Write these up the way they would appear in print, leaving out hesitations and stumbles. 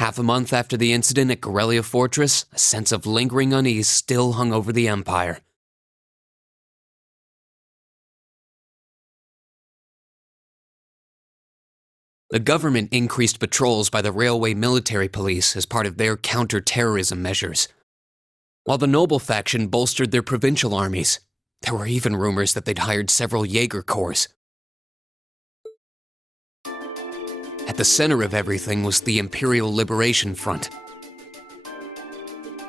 Half a month after the incident at Corellia Fortress, a sense of lingering unease still hung over the Empire. The government increased patrols by the railway military police as part of their counter-terrorism measures, while the noble faction bolstered their provincial armies. There were even rumors that they'd hired several Jaeger corps. At the center of everything was the Imperial Liberation Front.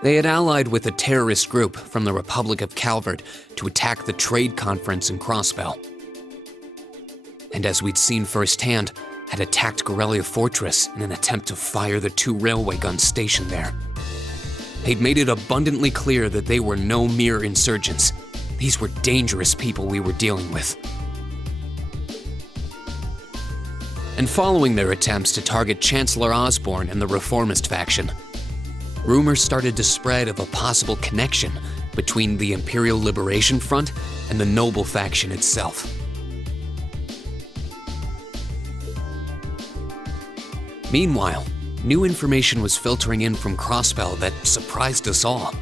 They had allied with a terrorist group from the Republic of Calvert to attack the trade conference in Crossbell. And as we'd seen firsthand, had attacked Corellia Fortress in an attempt to fire the 2 railway guns stationed there. They'd made it abundantly clear that they were no mere insurgents. These were dangerous people we were dealing with. And following their attempts to target Chancellor Osborne and the reformist faction, rumors started to spread of a possible connection between the Imperial Liberation Front and the noble faction itself. Meanwhile, new information was filtering in from Crossbell that surprised us all.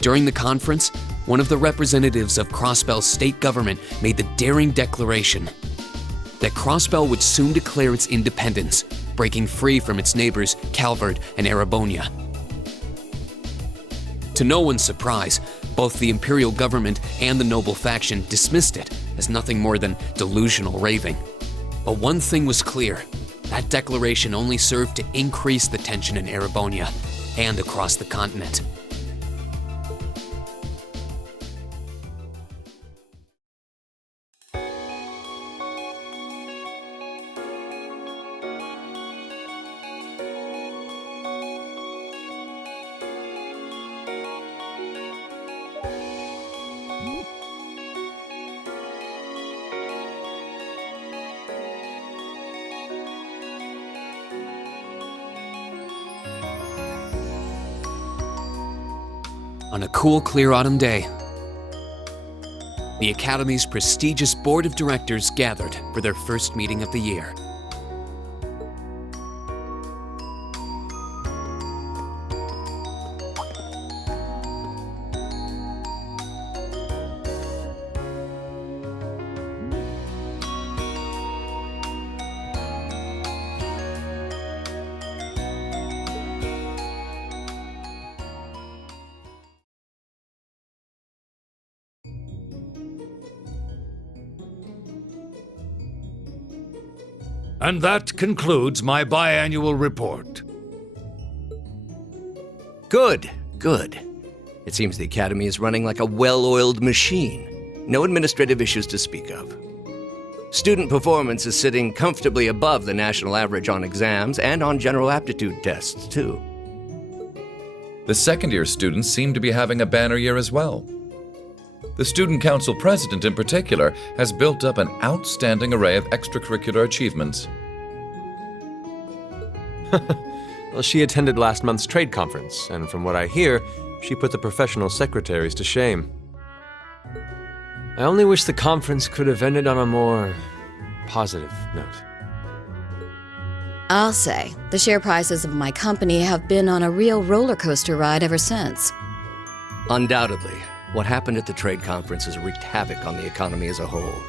During the conference, one of the representatives of Crossbell's state government made the daring declaration that Crossbell would soon declare its independence, breaking free from its neighbors Calvert and Erebonia. To no one's surprise, both the Imperial government and the noble faction dismissed it as nothing more than delusional raving. But one thing was clear. That declaration only served to increase the tension in Erebonia and across the continent. On a cool, clear autumn day, the Academy's prestigious board of directors gathered for their first meeting of the year. And that concludes my biannual report. Good, good. It seems the Academy is running like a well-oiled machine. No administrative issues to speak of. Student performance is sitting comfortably above the national average on exams and on general aptitude tests, too. The second-year students seem to be having a banner year as well. The Student Council President, in particular, has built up an outstanding array of extracurricular achievements. Well, she attended last month's trade conference, and from what I hear, she put the professional secretaries to shame. I only wish the conference could have ended on a more positive note. I'll say, the share prices of my company have been on a real roller coaster ride ever since. Undoubtedly, what happened at the trade conference has wreaked havoc on the economy as a whole.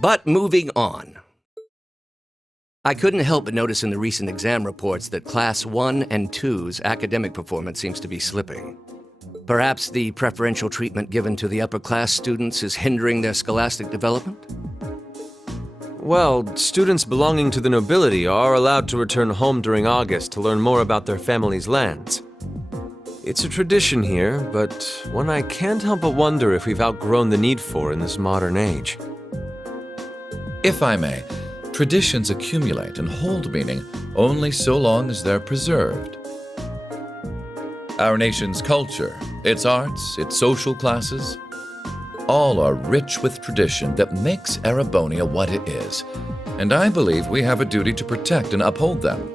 But moving on. I couldn't help but notice in the recent exam reports that Class 1 and 2's academic performance seems to be slipping. Perhaps the preferential treatment given to the upper-class students is hindering their scholastic development? Well, students belonging to the nobility are allowed to return home during August to learn more about their family's lands. It's a tradition here, but one I can't help but wonder if we've outgrown the need for in this modern age. If I may, traditions accumulate and hold meaning only so long as they're preserved. Our nation's culture, its arts, its social classes, all are rich with tradition that makes Erebonia what it is, and I believe we have a duty to protect and uphold them.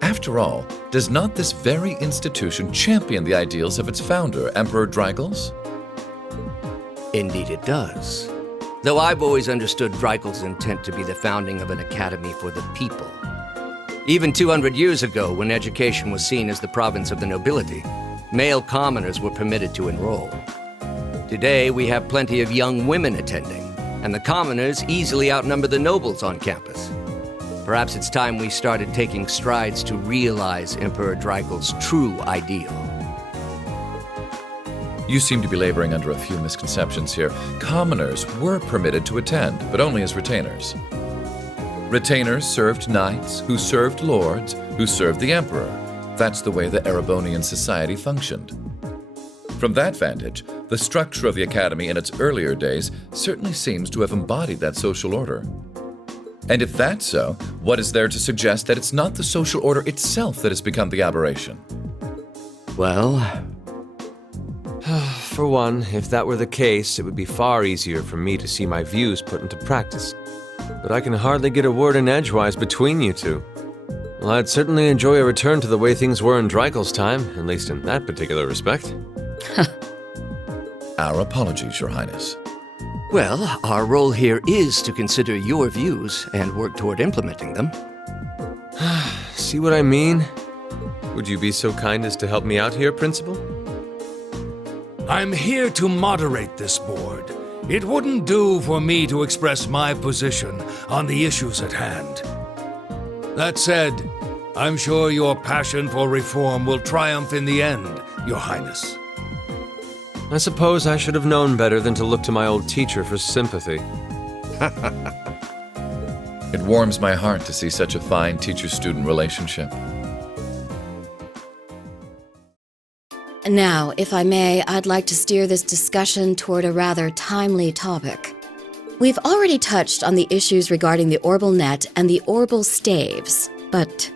After all, does not this very institution champion the ideals of its founder, Emperor Dragles? Indeed it does. Though I've always understood Dreikel's intent to be the founding of an academy for the people. Even 200 years ago, when education was seen as the province of the nobility, male commoners were permitted to enroll. Today, we have plenty of young women attending, and the commoners easily outnumber the nobles on campus. Perhaps it's time we started taking strides to realize Emperor Dreikel's true ideal. You seem to be laboring under a few misconceptions here. Commoners were permitted to attend, but only as retainers. Retainers served knights, who served lords, who served the emperor. That's the way the Erebonian society functioned. From that vantage, the structure of the academy in its earlier days certainly seems to have embodied that social order. And if that's so, what is there to suggest that it's not the social order itself that has become the aberration? Well, for one, if that were the case, it would be far easier for me to see my views put into practice. But I can hardly get a word in edgewise between you two. Well, I'd certainly enjoy a return to the way things were in Dreikel's time, at least in that particular respect. Our apologies, Your Highness. Well, our role here is to consider your views and work toward implementing them. See what I mean? Would you be so kind as to help me out here, Principal? I'm here to moderate this board. It wouldn't do for me to express my position on the issues at hand. That said, I'm sure your passion for reform will triumph in the end, Your Highness. I suppose I should have known better than to look to my old teacher for sympathy. It warms my heart to see such a fine teacher-student relationship. Now, if I may, I'd like to steer this discussion toward a rather timely topic. We've already touched on the issues regarding the Orbal Net and the Orbal Staves, but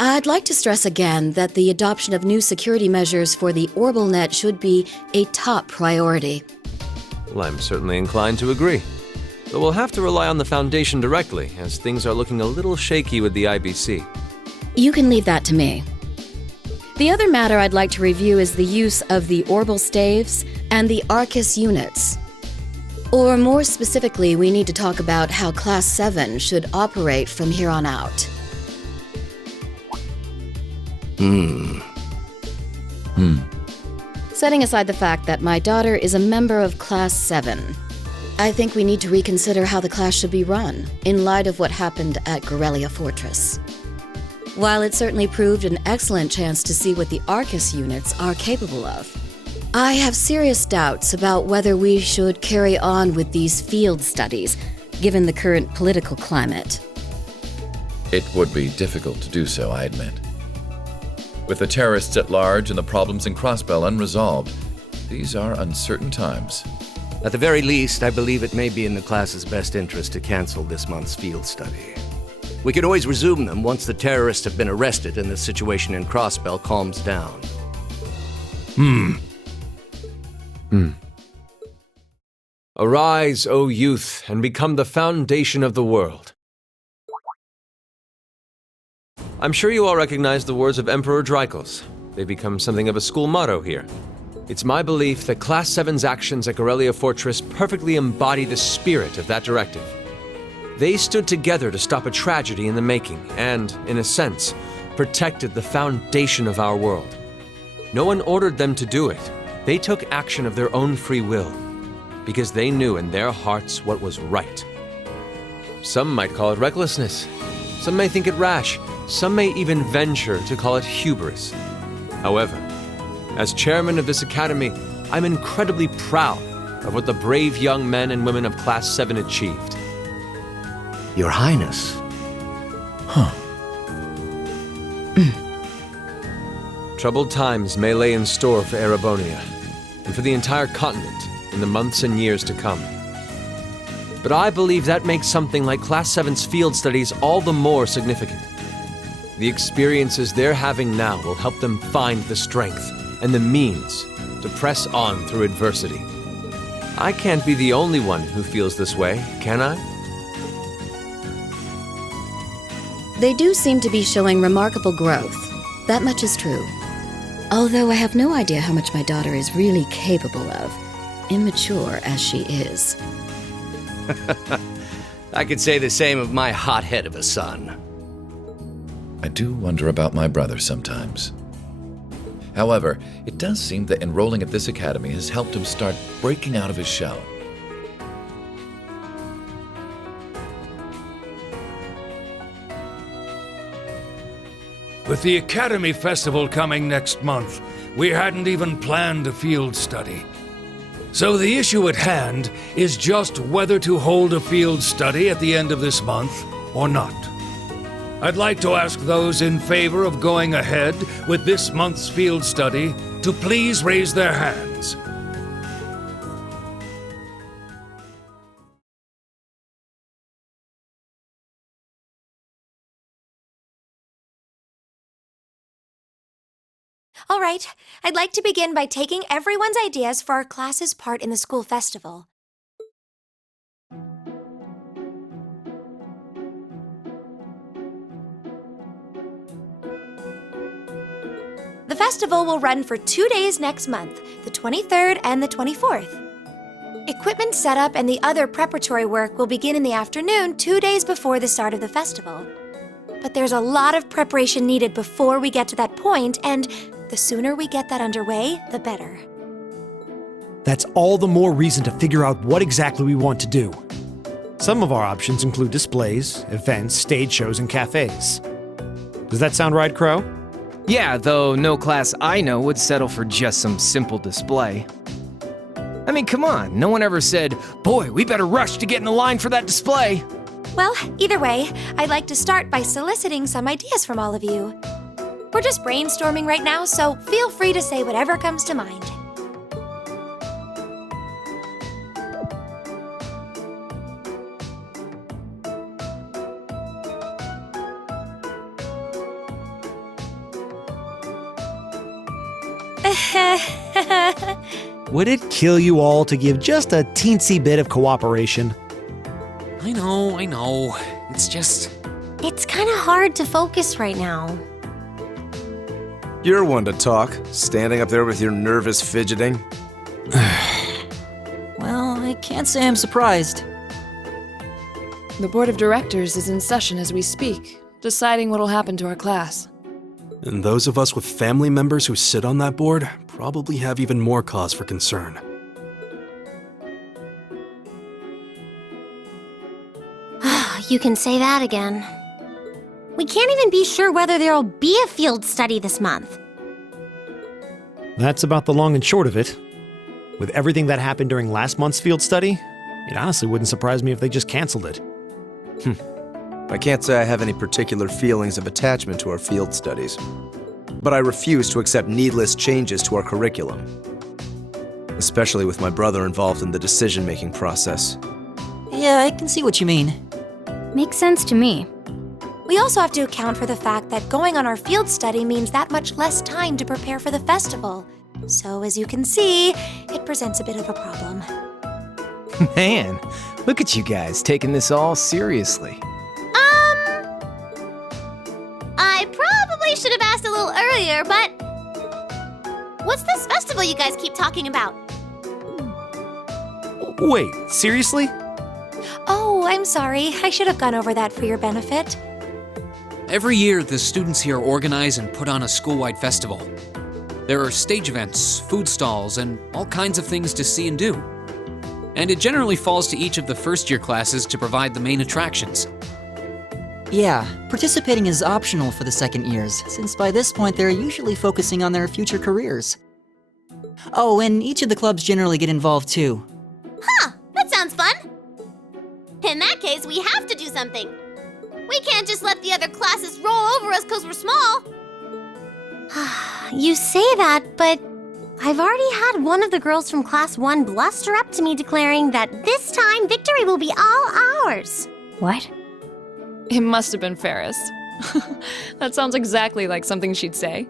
I'd like to stress again that the adoption of new security measures for the Orbal Net should be a top priority. Well, I'm certainly inclined to agree. But we'll have to rely on the Foundation directly, as things are looking a little shaky with the IBC. You can leave that to me. The other matter I'd like to review is the use of the Orbal Staves and the Arcus units. Or more specifically, we need to talk about how Class 7 should operate from here on out. Setting aside the fact that my daughter is a member of Class 7, I think we need to reconsider how the class should be run, in light of what happened at Gorelia Fortress. While it certainly proved an excellent chance to see what the Arcus units are capable of, I have serious doubts about whether we should carry on with these field studies, given the current political climate. It would be difficult to do so, I admit. With the terrorists at large and the problems in Crossbell unresolved, these are uncertain times. At the very least, I believe it may be in the class's best interest to cancel this month's field study. We could always resume them once the terrorists have been arrested and the situation in Crossbell calms down. Arise, O youth, and become the foundation of the world. I'm sure you all recognize the words of Emperor Dreikel's. They become something of a school motto here. It's my belief that Class 7's actions at Gorelia Fortress perfectly embody the spirit of that directive. They stood together to stop a tragedy in the making and, in a sense, protected the foundation of our world. No one ordered them to do it. They took action of their own free will, because they knew in their hearts what was right. Some might call it recklessness. Some may think it rash. Some may even venture to call it hubris. However, as chairman of this academy, I'm incredibly proud of what the brave young men and women of Class 7 achieved. Your Highness. Troubled times may lay in store for Erebonia, and for the entire continent in the months and years to come. But I believe that makes something like Class 7's field studies all the more significant. The experiences they're having now will help them find the strength and the means to press on through adversity. I can't be the only one who feels this way, can I? They do seem to be showing remarkable growth. That much is true. Although I have no idea how much my daughter is really capable of, immature as she is. I could say the same of my hothead of a son. I do wonder about my brother sometimes. However, it does seem that enrolling at this academy has helped him start breaking out of his shell. With the Academy Festival coming next month, we hadn't even planned a field study. So the issue at hand is just whether to hold a field study at the end of this month or not. I'd like to ask those in favor of going ahead with this month's field study to please raise their hands. All right, I'd like to begin by taking everyone's ideas for our class's part in the school festival. The festival will run for 2 days next month, the 23rd and the 24th. Equipment setup and the other preparatory work will begin in the afternoon 2 days before the start of the festival. But there's a lot of preparation needed before we get to that point, and the sooner we get that underway, the better. That's all the more reason to figure out what exactly we want to do. Some of our options include displays, events, stage shows, and cafes. Does that sound right, Crow? Yeah, though no class I know would settle for just some simple display. I mean, come on, no one ever said, "Boy, we better rush to get in the line for that display." Well, either way, I'd like to start by soliciting some ideas from all of you. We're just brainstorming right now, so feel free to say whatever comes to mind. Would it kill you all to give just a teensy bit of cooperation? I know. It's just... It's kind of hard to focus right now. You're one to talk, standing up there with your nervous fidgeting. Well, I can't say I'm surprised. The board of directors is in session as we speak, deciding what'll happen to our class. And those of us with family members who sit on that board probably have even more cause for concern. You can say that again. We can't even be sure whether there'll be a field study this month. That's about the long and short of it. With everything that happened during last month's field study, it honestly wouldn't surprise me if they just canceled it. I can't say I have any particular feelings of attachment to our field studies, but I refuse to accept needless changes to our curriculum, especially with my brother involved in the decision-making process. Yeah, I can see what you mean. Makes sense to me. We also have to account for the fact that going on our field study means that much less time to prepare for the festival. So, as you can see, it presents a bit of a problem. Man, look at you guys taking this all seriously. I probably should have asked a little earlier, but... What's this festival you guys keep talking about? Wait, seriously? Oh, I'm sorry. I should have gone over that for your benefit. Every year, the students here organize and put on a school-wide festival. There are stage events, food stalls, and all kinds of things to see and do. And it generally falls to each of the first-year classes to provide the main attractions. Yeah, participating is optional for the second years, since by this point they're usually focusing on their future careers. Oh, and each of the clubs generally get involved too. Huh, that sounds fun. In that case, we have to do something. We can't just let the other classes roll over us because we're small. You say that, but I've already had one of the girls from Class 1 bluster up to me declaring that this time victory will be all ours. What? It must have been Ferris. That sounds exactly like something she'd say.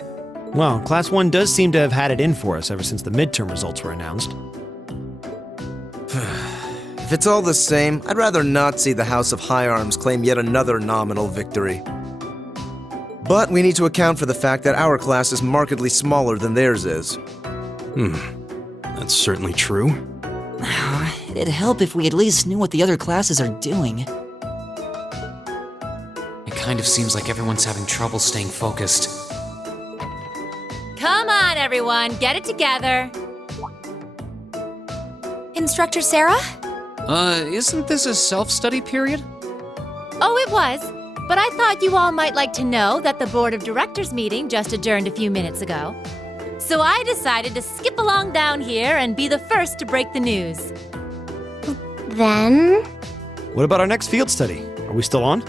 Well, Class 1 does seem to have had it in for us ever since the midterm results were announced. If it's all the same, I'd rather not see the House of High Arms claim yet another nominal victory. But we need to account for the fact that our class is markedly smaller than theirs is. That's certainly true. It'd help if we at least knew what the other classes are doing. It kind of seems like everyone's having trouble staying focused. Come on, everyone, get it together. Instructor Sarah? Isn't this a self-study period? Oh, it was. But I thought you all might like to know that the Board of Directors meeting just adjourned a few minutes ago. So I decided to skip along down here and be the first to break the news. Then? What about our next field study? Are we still on?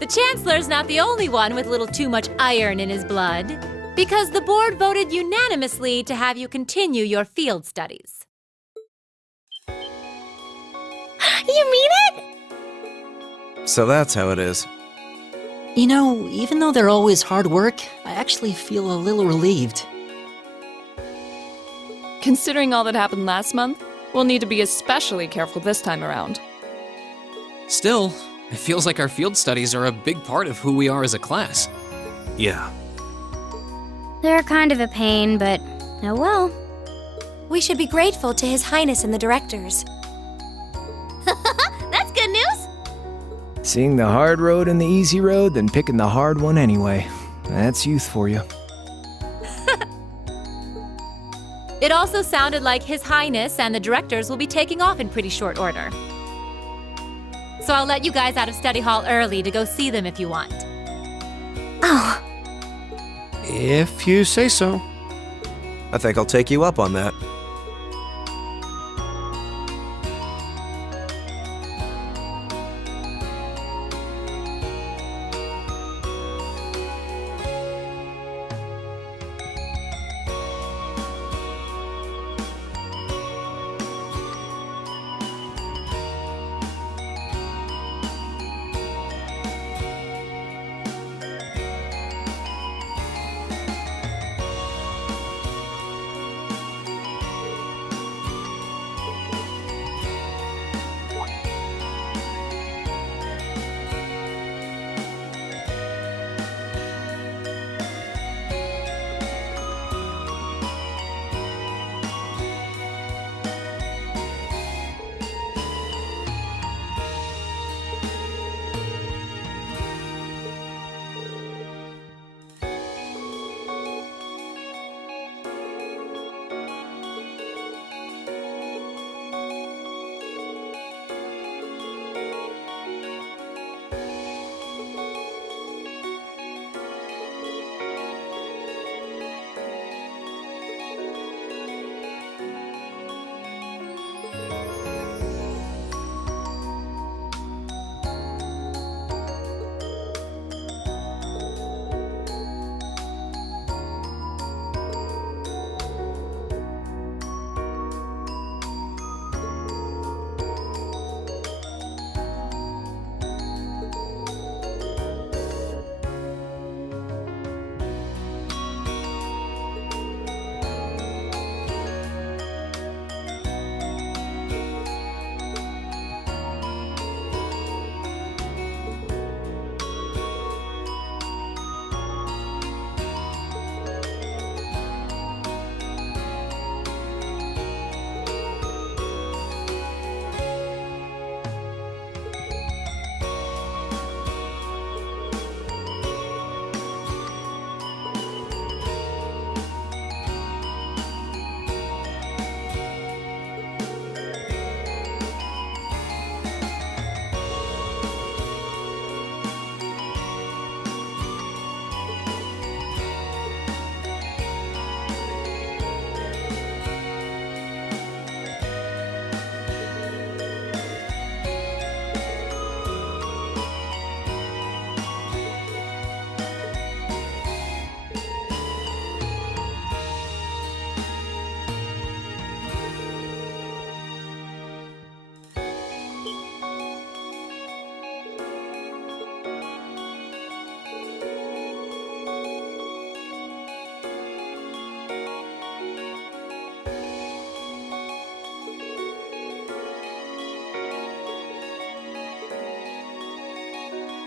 The Chancellor's not the only one with a little too much iron in his blood, because the board voted unanimously to have you continue your field studies. You mean it? So that's how it is. You know, even though they're always hard work, I actually feel a little relieved. Considering all that happened last month, we'll need to be especially careful this time around. Still, it feels like our field studies are a big part of who we are as a class. Yeah. They're kind of a pain, but oh well. We should be grateful to His Highness and the directors. That's good news. Seeing the hard road and the easy road, then picking the hard one anyway. That's youth for you. It also sounded like His Highness and the directors will be taking off in pretty short order. So I'll let you guys out of study hall early to go see them if you want. Oh, If you say so. I think I'll take you up on that.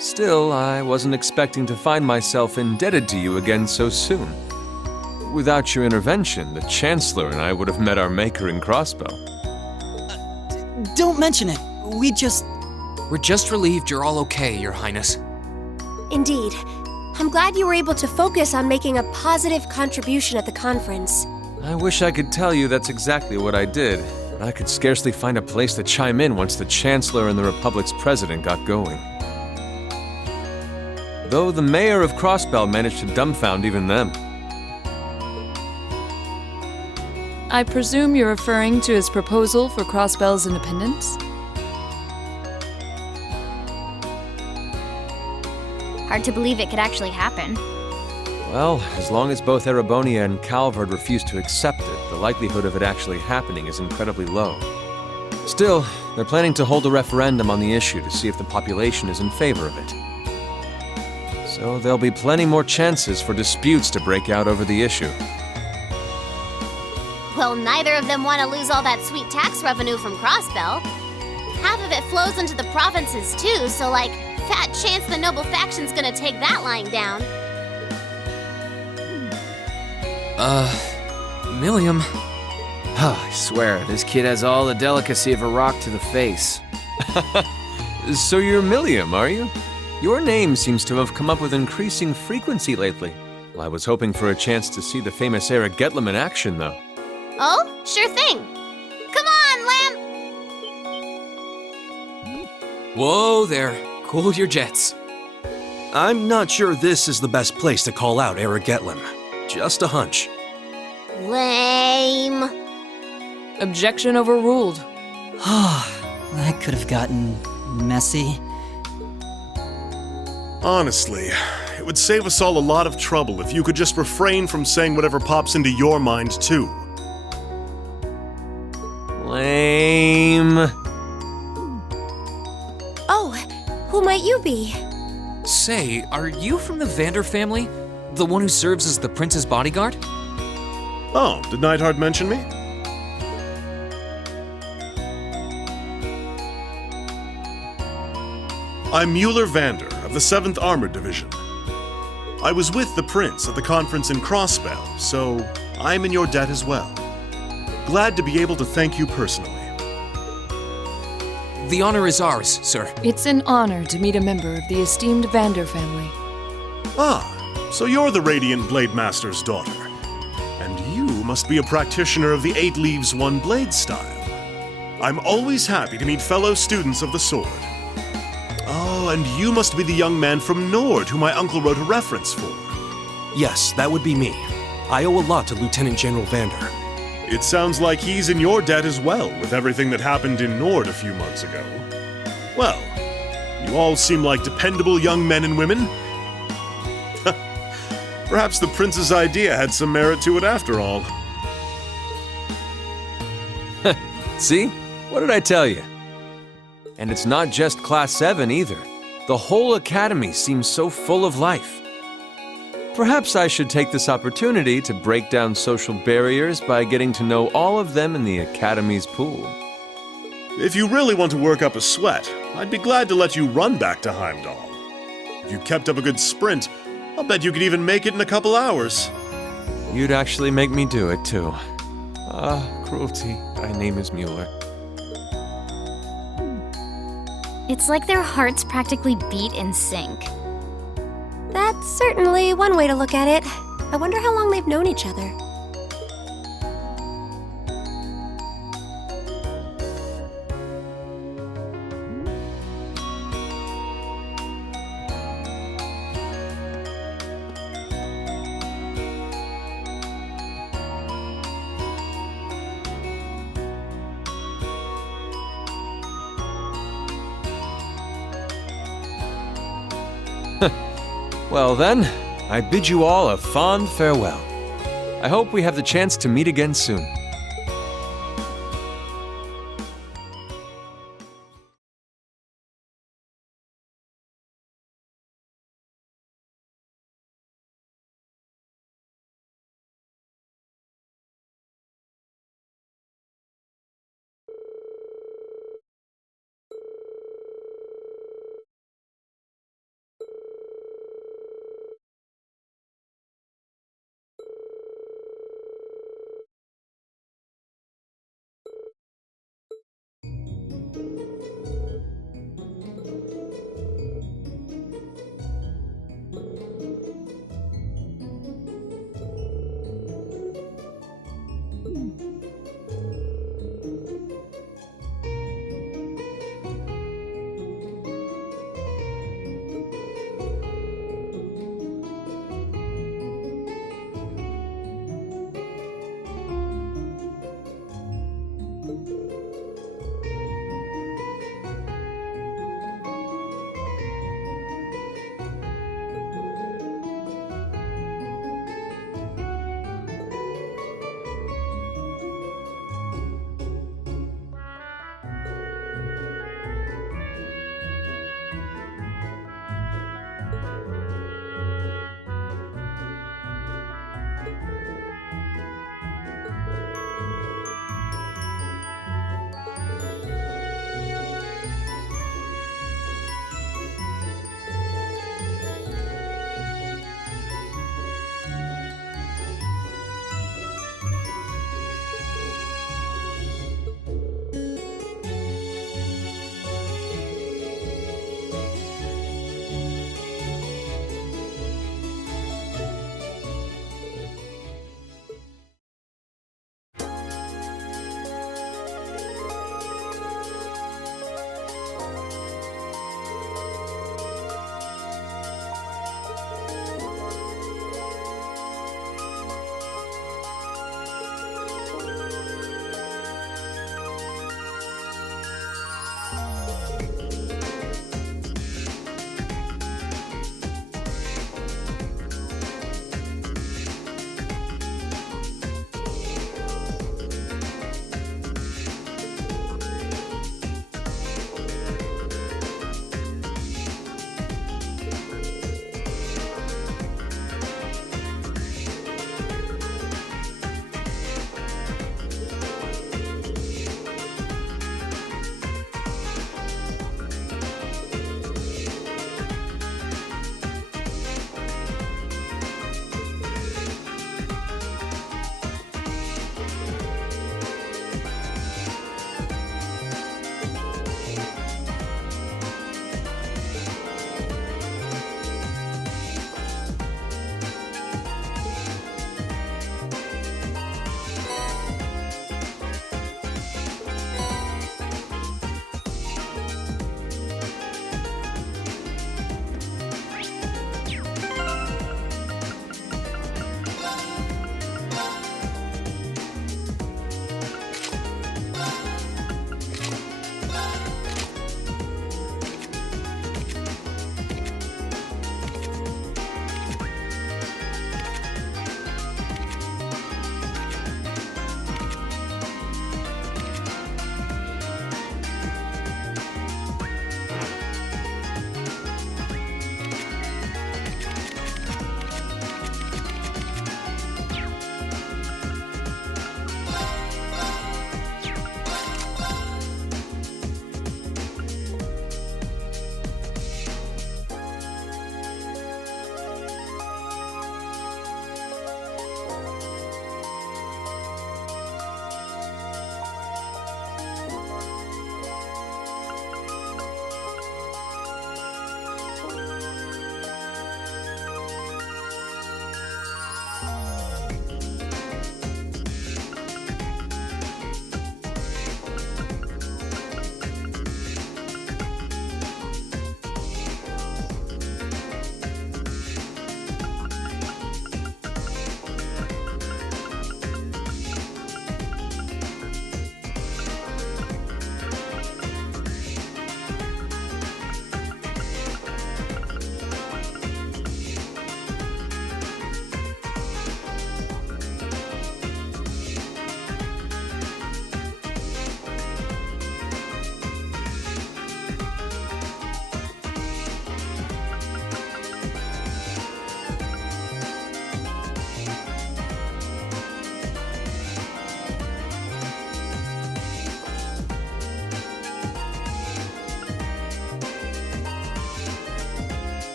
Still, I wasn't expecting to find myself indebted to you again so soon. Without your intervention, the Chancellor and I would have met our maker in Crossbow. Don't mention it. We're just relieved you're all okay, Your Highness. Indeed. I'm glad you were able to focus on making a positive contribution at the conference. I wish I could tell you that's exactly what I did, but I could scarcely find a place to chime in once the Chancellor and the Republic's president got going. Though the mayor of Crossbell managed to dumbfound even them. I presume you're referring to his proposal for Crossbell's independence? Hard to believe it could actually happen. Well, as long as both Erebonia and Calvard refuse to accept it, the likelihood of it actually happening is incredibly low. Still, they're planning to hold a referendum on the issue to see if the population is in favor of it. So there'll be plenty more chances for disputes to break out over the issue. Well, neither of them want to lose all that sweet tax revenue from Crossbell. Half of it flows into the provinces too, so fat chance the noble faction's gonna take that lying down. Milliam. I swear, this kid has all the delicacy of a rock to the face. So you're Milliam, are you? Your name seems to have come up with increasing frequency lately. Well, I was hoping for a chance to see the famous Eric Getlam in action, though. Oh, sure thing. Come on, Lamb! Whoa there. Cool your jets. I'm not sure this is the best place to call out Eric Getlam. Just a hunch. Lame. Objection overruled. That could have gotten messy. Honestly, it would save us all a lot of trouble if you could just refrain from saying whatever pops into your mind, too. Lame. Oh, who might you be? Say, are you from the Vander family? The one who serves as the prince's bodyguard? Oh, did Neidhart mention me? I'm Mueller Vander of the 7th Armored Division. I was with the prince at the conference in Crossbell, so I'm in your debt as well. Glad to be able to thank you personally. The honor is ours, sir. It's an honor to meet a member of the esteemed Vander family. Ah, so you're the Radiant Blade Master's daughter. And you must be a practitioner of the 8 Leaves, 1 Blade style. I'm always happy to meet fellow students of the sword. Oh, and you must be the young man from Nord who my uncle wrote a reference for. Yes, that would be me. I owe a lot to Lieutenant General Vander. It sounds like he's in your debt as well, with everything that happened in Nord a few months ago. Well, you all seem like dependable young men and women. Perhaps the prince's idea had some merit to it after all. See? What did I tell you? And it's not just Class 7 either. The whole academy seems so full of life. Perhaps I should take this opportunity to break down social barriers by getting to know all of them in the academy's pool. If you really want to work up a sweat, I'd be glad to let you run back to Heimdall. If you kept up a good sprint, I'll bet you could even make it in a couple hours. You'd actually make me do it, too. Cruelty. My name is Mueller. It's like their hearts practically beat in sync. That's certainly one way to look at it. I wonder how long they've known each other. Well then, I bid you all a fond farewell. I hope we have the chance to meet again soon.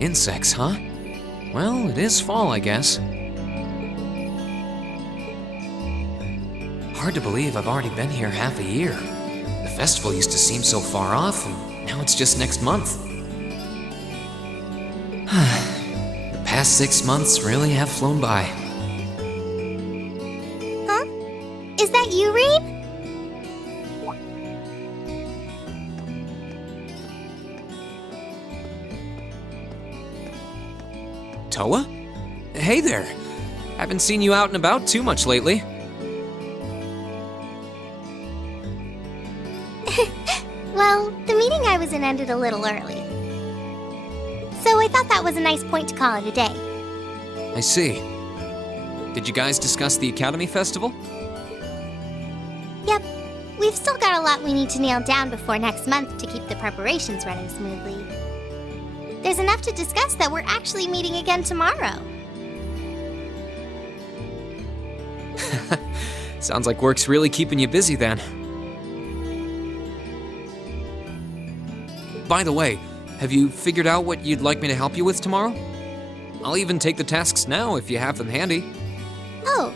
Insects, huh? Well, it is fall, I guess. Hard to believe I've already been here half a year. The festival used to seem so far off, and now it's just next month. The past 6 months really have flown by. Huh? Is that you, Reed? Toa? Hey there. Haven't seen you out and about too much lately. Well, the meeting I was in ended a little early. So I thought that was a nice point to call it a day. I see. Did you guys discuss the Academy Festival? Yep. We've still got a lot we need to nail down before next month to keep the preparations running smoothly. There's enough to discuss that we're actually meeting again tomorrow. Sounds like work's really keeping you busy then. By the way, have you figured out what you'd like me to help you with tomorrow? I'll even take the tasks now if you have them handy. Oh,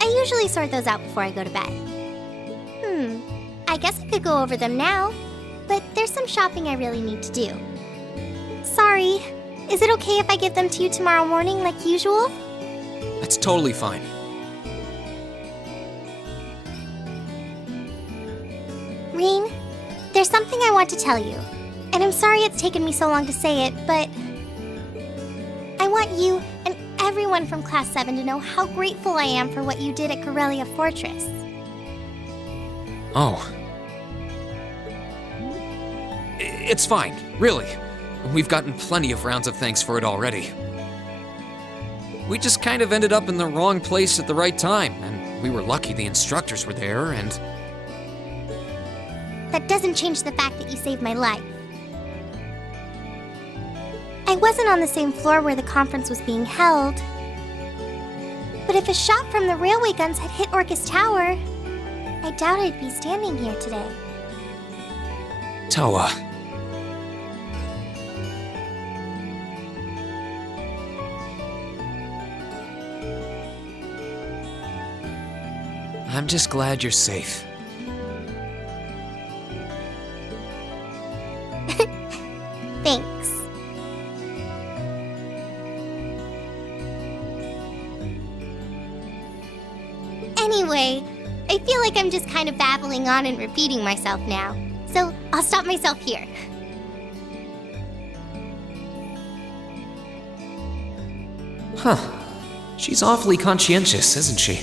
I usually sort those out before I go to bed. I guess I could go over them now, but there's some shopping I really need to do. Sorry, is it okay if I give them to you tomorrow morning like usual? That's totally fine. Reen, there's something I want to tell you, and I'm sorry it's taken me so long to say it, but I want you and everyone from Class 7 to know how grateful I am for what you did at Corellia Fortress. Oh. It's fine, really. We've gotten plenty of rounds of thanks for it already. We just kind of ended up in the wrong place at the right time, and we were lucky the instructors were there, and... That doesn't change the fact that you saved my life. I wasn't on the same floor where the conference was being held, but if a shot from the railway guns had hit Orcus Tower, I doubt I'd be standing here today. Toa. I'm just glad you're safe. Thanks. Anyway, I feel like I'm just kind of babbling on and repeating myself now, so I'll stop myself here. Huh. She's awfully conscientious, isn't she?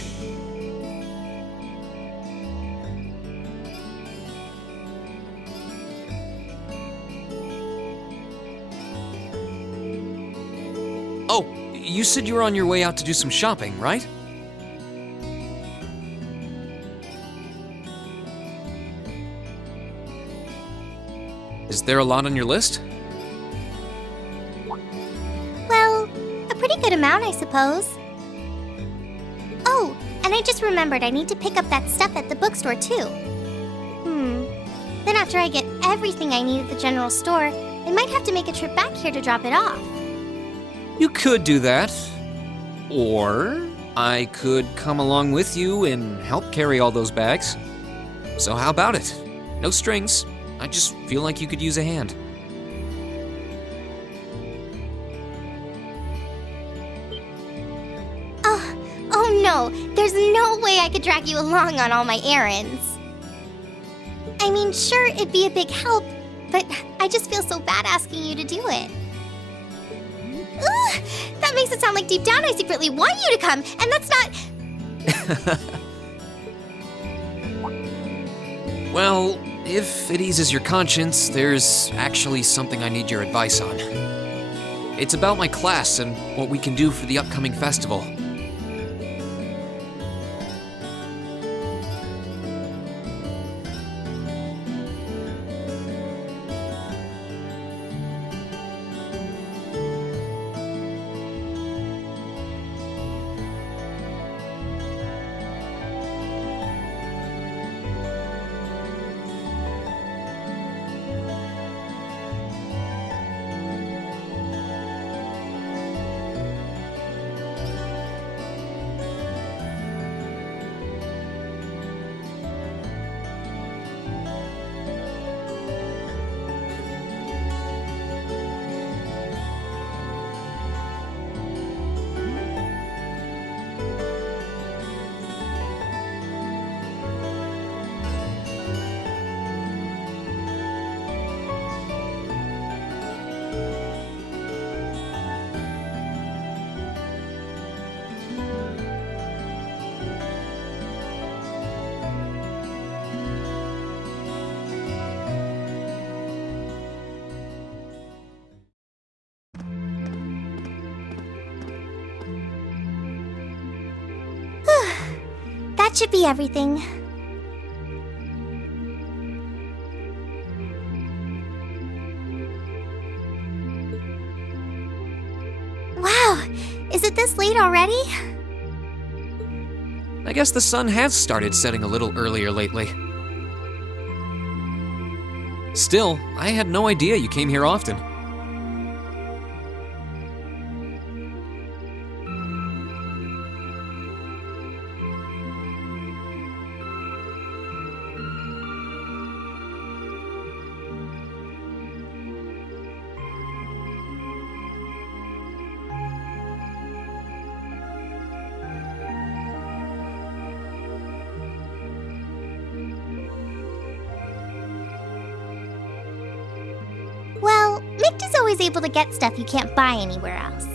Oh, you said you were on your way out to do some shopping, right? Is there a lot on your list? Well, a pretty good amount, I suppose. Oh, and I just remembered I need to pick up that stuff at the bookstore, too. Then after I get everything I need at the general store, I might have to make a trip back here to drop it off. You could do that. Or I could come along with you and help carry all those bags. So how about it? No strings. I just feel like you could use a hand. Oh no, there's no way I could drag you along on all my errands. I mean, sure, it'd be a big help, but I just feel so bad asking you to do it. Ugh, that makes it sound like deep down I secretly want you to come, and that's not... Well, if it eases your conscience, there's actually something I need your advice on. It's about my class and what we can do for the upcoming festival. That should be everything. Wow, is it this late already? I guess the sun has started setting a little earlier lately. Still, I had no idea you came here often. Well, Mick is always able to get stuff you can't buy anywhere else.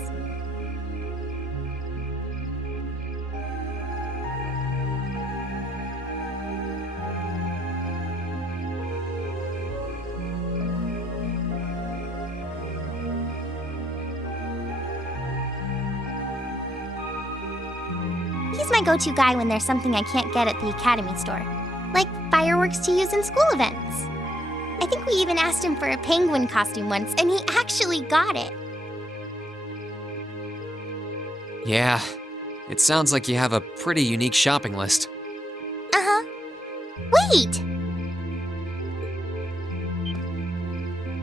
He's my go-to guy when there's something I can't get at the Academy store, like fireworks to use in school events. I think we even asked him for a penguin costume once, and he actually got it. Yeah, it sounds like you have a pretty unique shopping list. Uh-huh. Wait!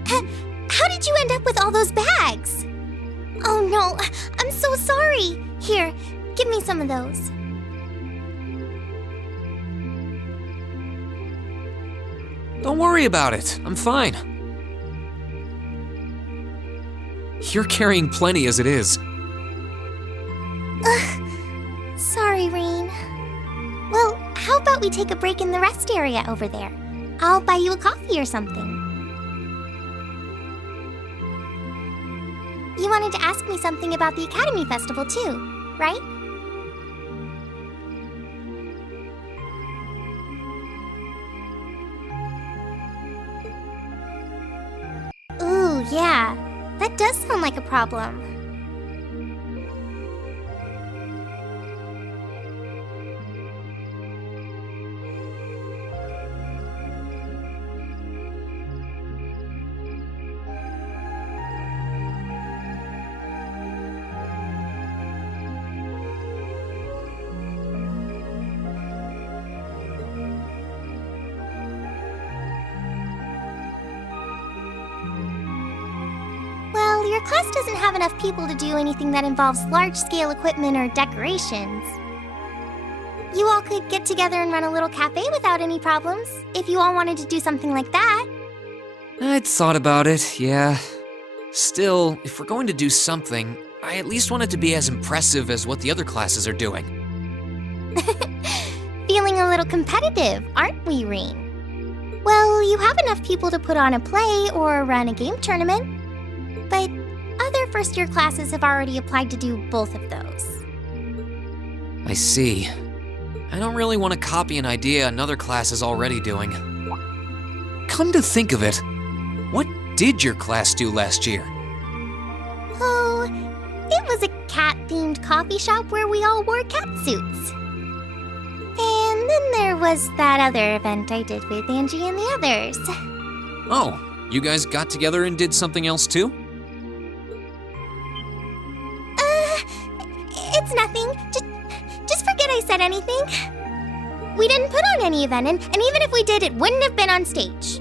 How did you end up with all those bags? Oh no, I'm so sorry. Here, give me some of those. Don't worry about it. I'm fine. You're carrying plenty as it is. Sorry, Rain. Well, how about we take a break in the rest area over there? I'll buy you a coffee or something. You wanted to ask me something about the Academy Festival too, right? Ooh, yeah. That does sound like a problem. Well, your class doesn't have enough people to do anything that involves large-scale equipment or decorations. You all could get together and run a little cafe without any problems, if you all wanted to do something like that. I'd thought about it, yeah. Still, if we're going to do something, I at least want it to be as impressive as what the other classes are doing. Feeling a little competitive, aren't we, Rain? Well, you have enough people to put on a play or run a game tournament. But other first-year classes have already applied to do both of those. I see. I don't really want to copy an idea another class is already doing. Come to think of it, what did your class do last year? Oh, it was a cat-themed coffee shop where we all wore cat suits. And then there was that other event I did with Angie and the others. Oh, you guys got together and did something else too? It's nothing. Just forget I said anything. We didn't put on any event, and even if we did, it wouldn't have been on stage.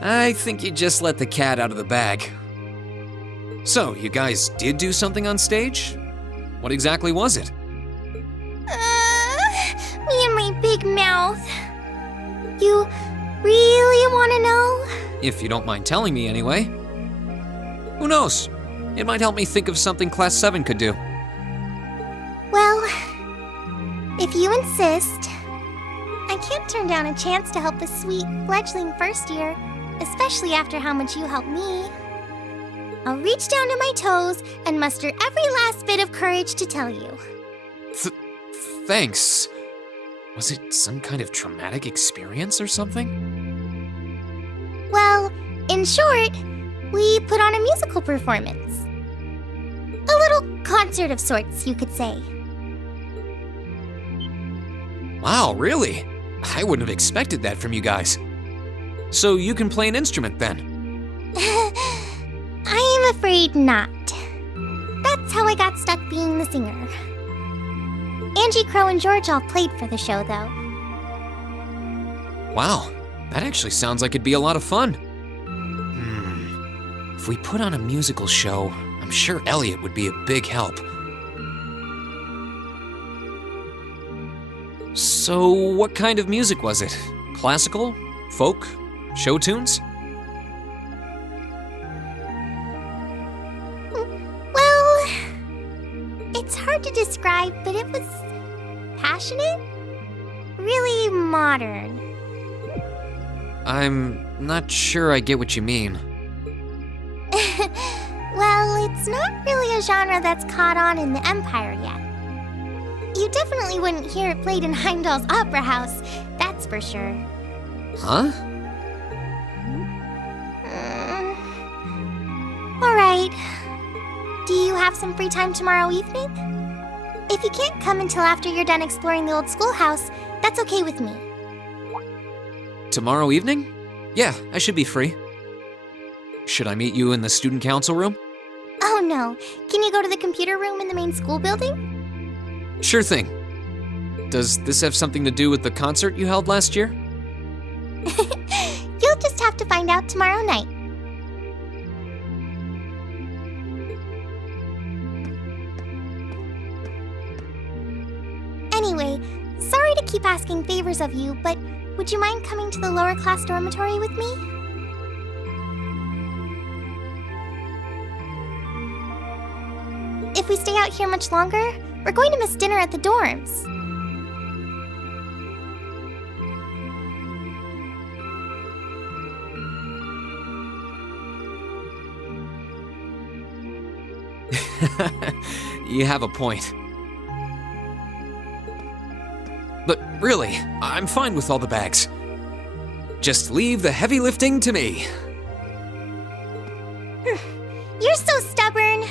I think you just let the cat out of the bag. So, you guys did do something on stage? What exactly was it? Me and my big mouth. You really want to know? If you don't mind telling me anyway. Who knows? It might help me think of something Class 7 could do. Well, if you insist, I can't turn down a chance to help a sweet, fledgling first year, especially after how much you helped me. I'll reach down to my toes and muster every last bit of courage to tell you. Thanks. Was it some kind of traumatic experience or something? Well, in short, we put on a musical performance. A little concert of sorts, you could say. Wow, really? I wouldn't have expected that from you guys. So you can play an instrument then? I am afraid not. That's how I got stuck being the singer. Angie, Crow, and George all played for the show, though. Wow, that actually sounds like it'd be a lot of fun. If we put on a musical show, I'm sure Elliot would be a big help. So, what kind of music was it? Classical? Folk? Show tunes? Well, it's hard to describe, but it was passionate, really modern. I'm not sure I get what you mean. Well, it's not really a genre that's caught on in the Empire yet. You definitely wouldn't hear it played in Heimdall's Opera House, that's for sure. Huh? Alright. Do you have some free time tomorrow evening? If you can't come until after you're done exploring the old schoolhouse, that's okay with me. Tomorrow evening? Yeah, I should be free. Should I meet you in the student council room? Oh no, can you go to the computer room in the main school building? Sure thing. Does this have something to do with the concert you held last year? You'll just have to find out tomorrow night. Anyway, sorry to keep asking favors of you, but would you mind coming to the lower class dormitory with me? If we stay out here much longer, we're going to miss dinner at the dorms. You have a point. But really, I'm fine with all the bags. Just leave the heavy lifting to me. You're so stubborn.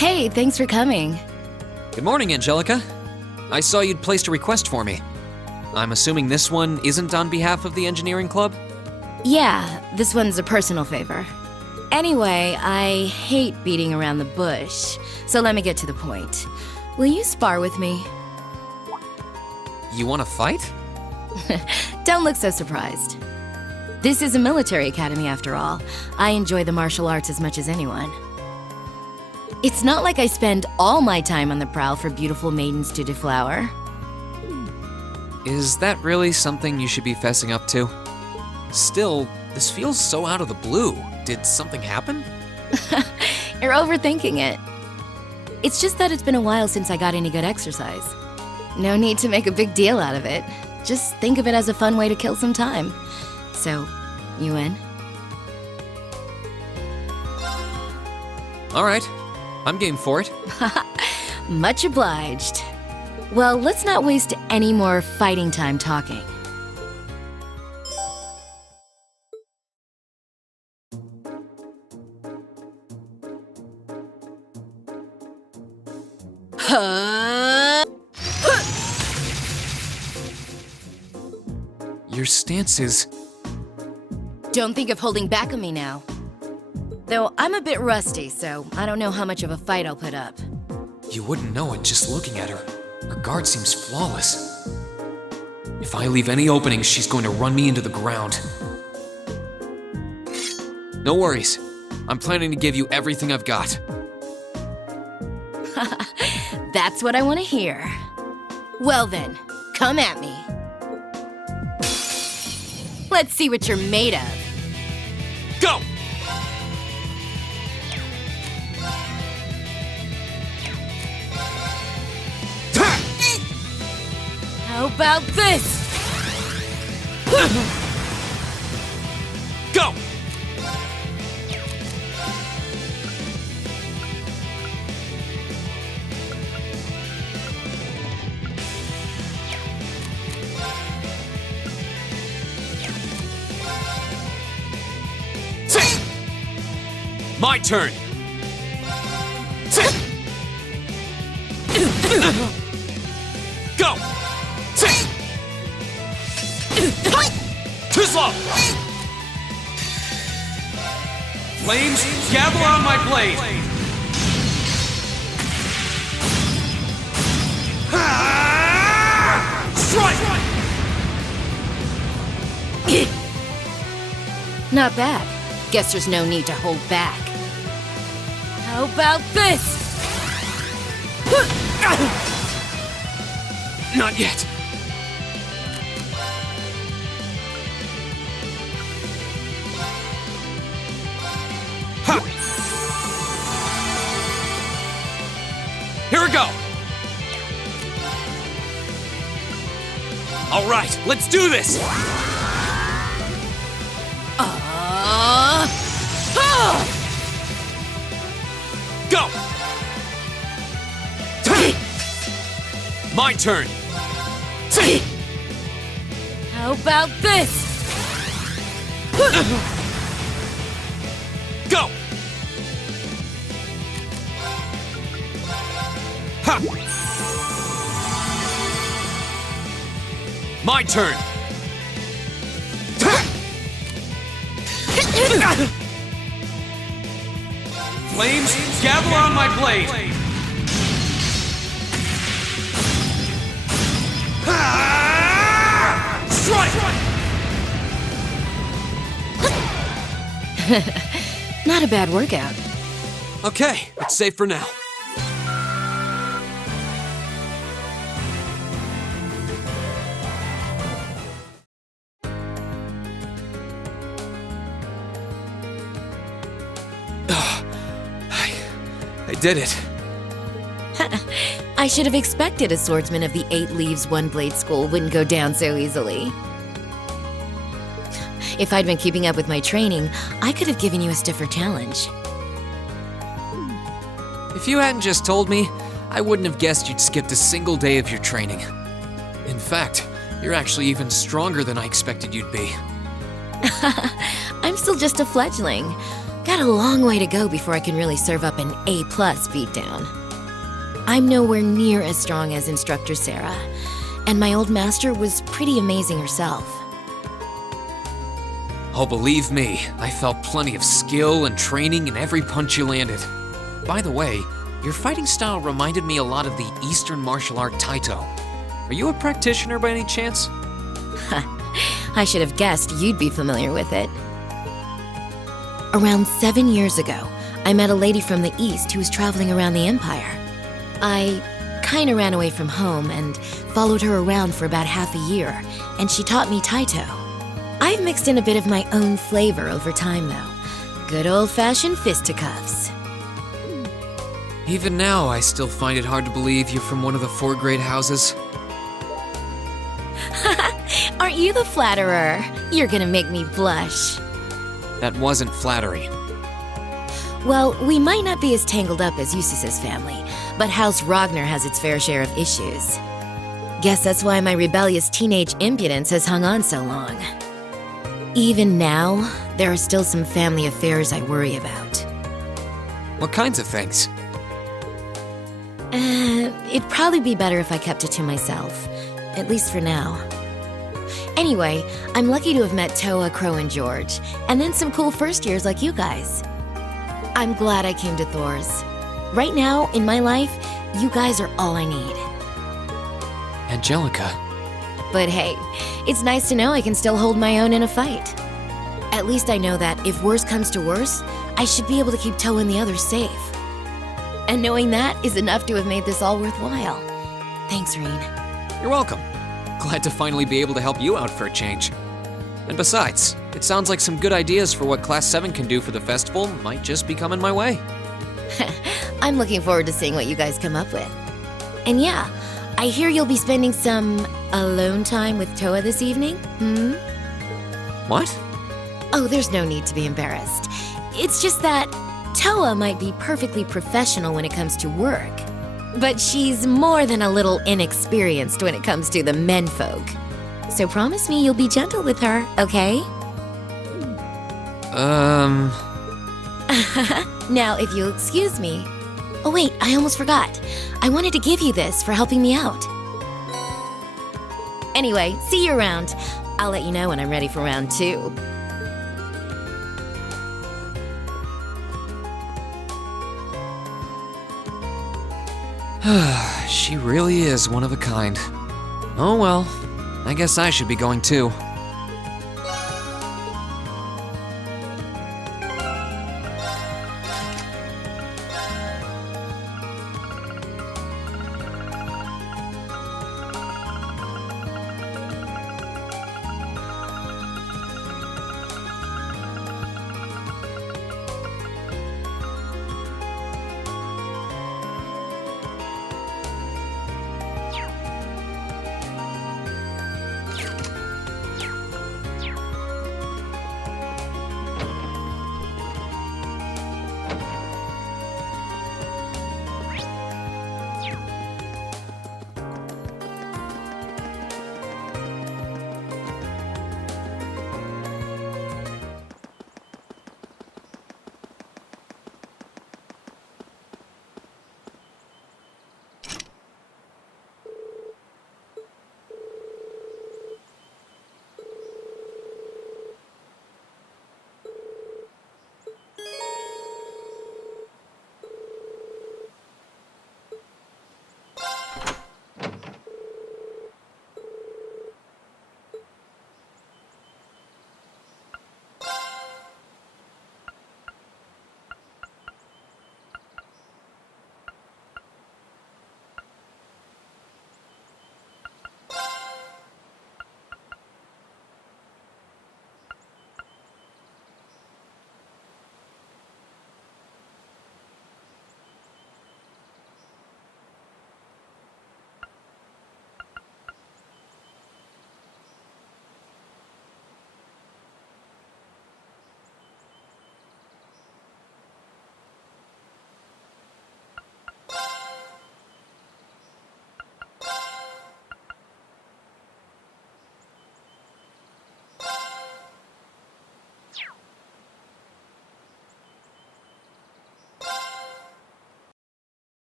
Hey, thanks for coming. Good morning, Angelica. I saw you'd placed a request for me. I'm assuming this one isn't on behalf of the engineering club? Yeah, this one's a personal favor. Anyway, I hate beating around the bush, so let me get to the point. Will you spar with me? You want to fight? Don't look so surprised. This is a military academy after all. I enjoy the martial arts as much as anyone. It's not like I spend all my time on the prowl for beautiful maidens to deflower. Is that really something you should be fessing up to? Still, this feels so out of the blue. Did something happen? You're overthinking it. It's just that it's been a while since I got any good exercise. No need to make a big deal out of it. Just think of it as a fun way to kill some time. So, you in? All right, I'm game for it. Much obliged. Well, let's not waste any more fighting time talking. Your stance is... Don't think of holding back on me now. Though I'm a bit rusty, so I don't know how much of a fight I'll put up. You wouldn't know it just looking at her. Her guard seems flawless. If I leave any openings, she's going to run me into the ground. No worries. I'm planning to give you everything I've got. That's what I want to hear. Well then, come at me. Let's see what you're made of. Go! How about this? Go! My turn! Go! Tizla! Flames, gather on my blade! Strike! Not bad. Guess there's no need to hold back. How about this? Not yet. Ha! Here we go. All right, let's do this. Go! My turn! How about this? Go! Ha! My turn! Flames, gather on my blade! Strike! Not a bad workout. Okay, it's safe for now. I did it. I should have expected a swordsman of the 8 Leaves, 1 Blade school wouldn't go down so easily. If I'd been keeping up with my training, I could have given you a stiffer challenge. If you hadn't just told me, I wouldn't have guessed you'd skipped a single day of your training. In fact, you're actually even stronger than I expected you'd be. I'm still just a fledgling. Got a long way to go before I can really serve up an A-plus beatdown. I'm nowhere near as strong as Instructor Sarah, and my old master was pretty amazing herself. Oh, believe me, I felt plenty of skill and training in every punch you landed. By the way, your fighting style reminded me a lot of the Eastern martial art Taito. Are you a practitioner by any chance? I should have guessed you'd be familiar with it. Around 7 years ago, I met a lady from the East who was traveling around the Empire. I kinda ran away from home and followed her around for about half a year, and she taught me Taito. I've mixed in a bit of my own flavor over time, though. Good old-fashioned fisticuffs. Even now, I still find it hard to believe you're from one of the 4 great houses. Aren't you the flatterer? You're gonna make me blush. That wasn't flattery. Well, we might not be as tangled up as Eustace's family, but House Ragnar has its fair share of issues. Guess that's why my rebellious teenage impudence has hung on so long. Even now, there are still some family affairs I worry about. What kinds of things? It'd probably be better if I kept it to myself, at least for now. Anyway, I'm lucky to have met Toa, Crow, and George, and then some cool first years like you guys. I'm glad I came to Thor's. Right now, in my life, you guys are all I need. Angelica. But hey, it's nice to know I can still hold my own in a fight. At least I know that if worse comes to worse, I should be able to keep Toa and the others safe. And knowing that is enough to have made this all worthwhile. Thanks, Reen. You're welcome. Glad to finally be able to help you out for a change. And besides, it sounds like some good ideas for what Class 7 can do for the festival might just be coming my way. I'm looking forward to seeing what you guys come up with. And yeah, I hear you'll be spending some alone time with Toa this evening, What? Oh, there's no need to be embarrassed. It's just that Toa might be perfectly professional when it comes to work, but she's more than a little inexperienced when it comes to the menfolk. So promise me you'll be gentle with her, okay? Now, if you'll excuse me. Oh wait, I almost forgot. I wanted to give you this for helping me out. Anyway, see you around. I'll let you know when I'm ready for round 2. She really is one of a kind. Oh well, I guess I should be going too.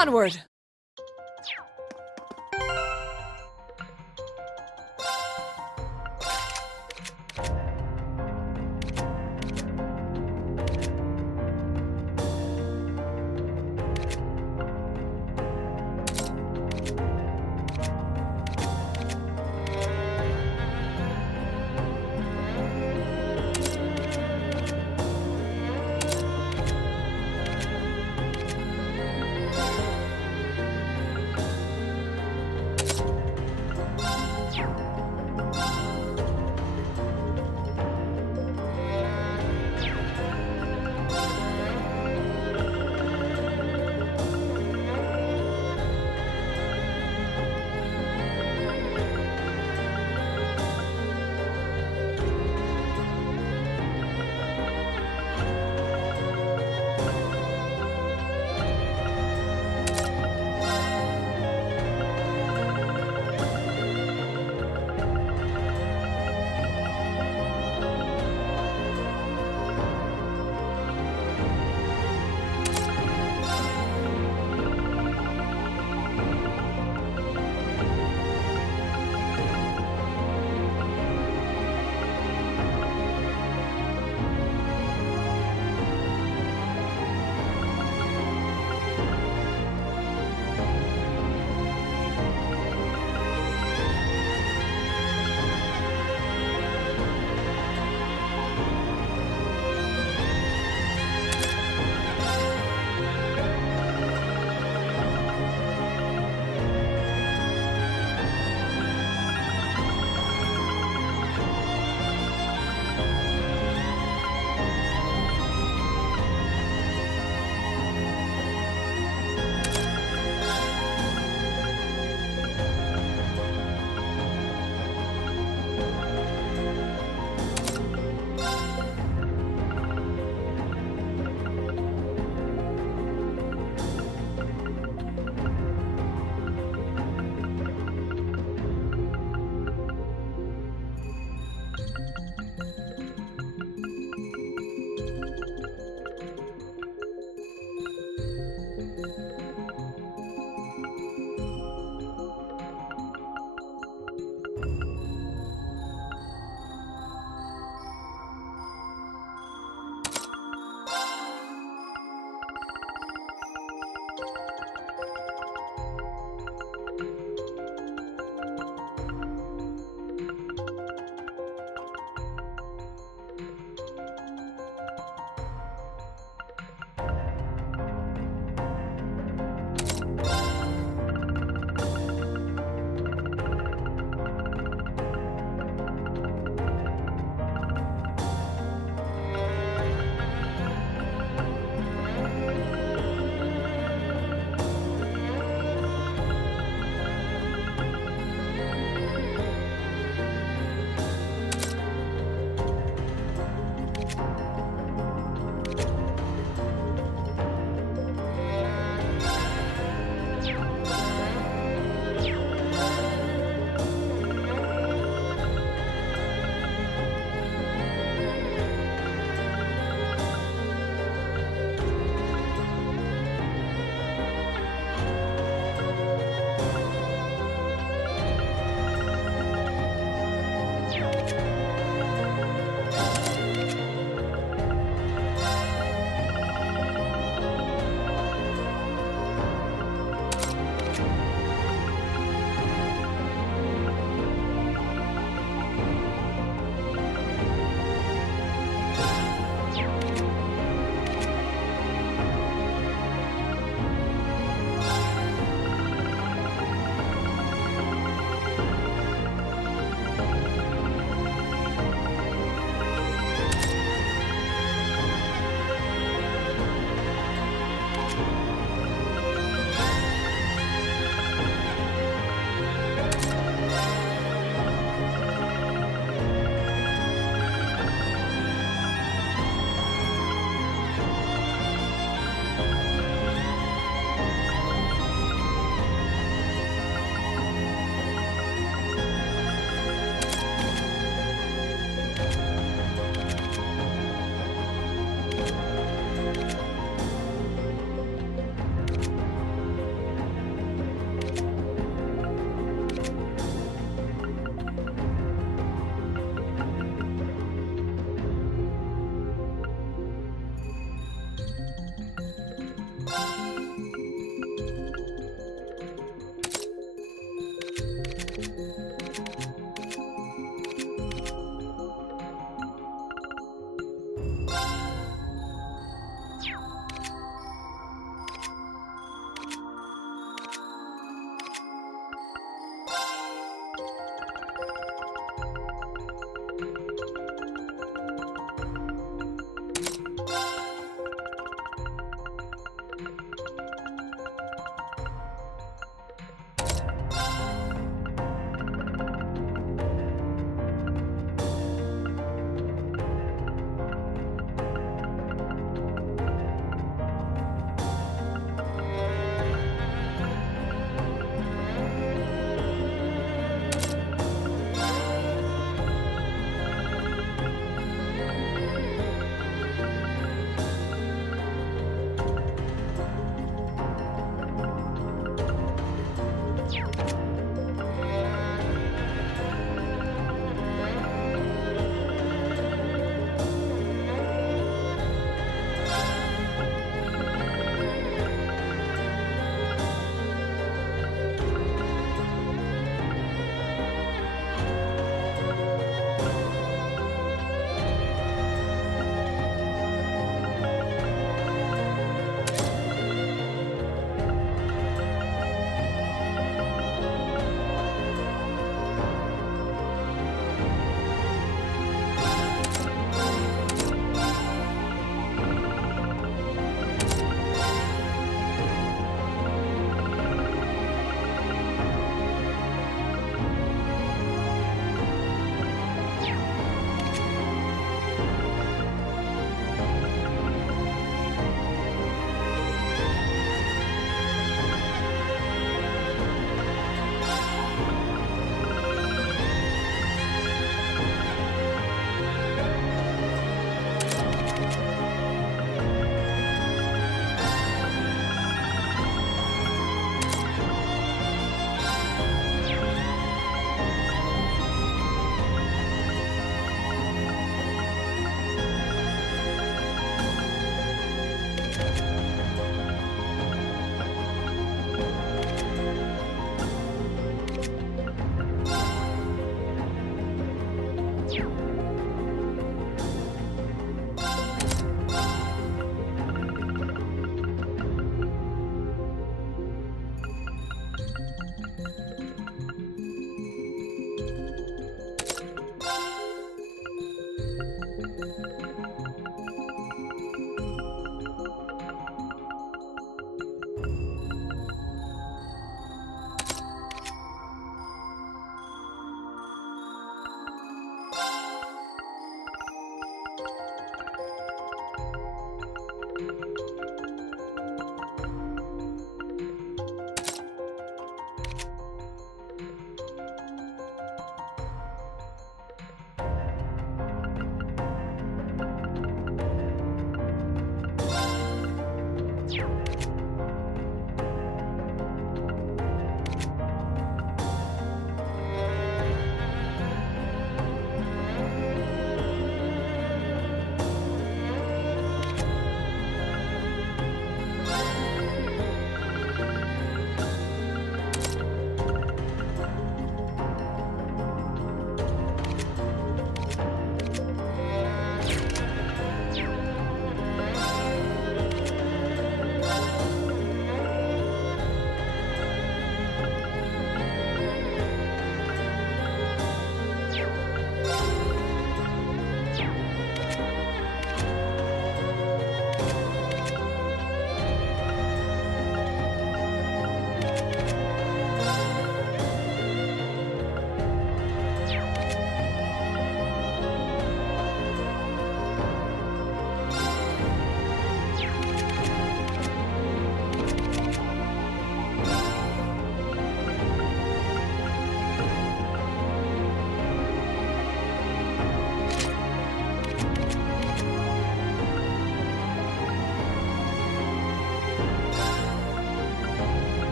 Onward!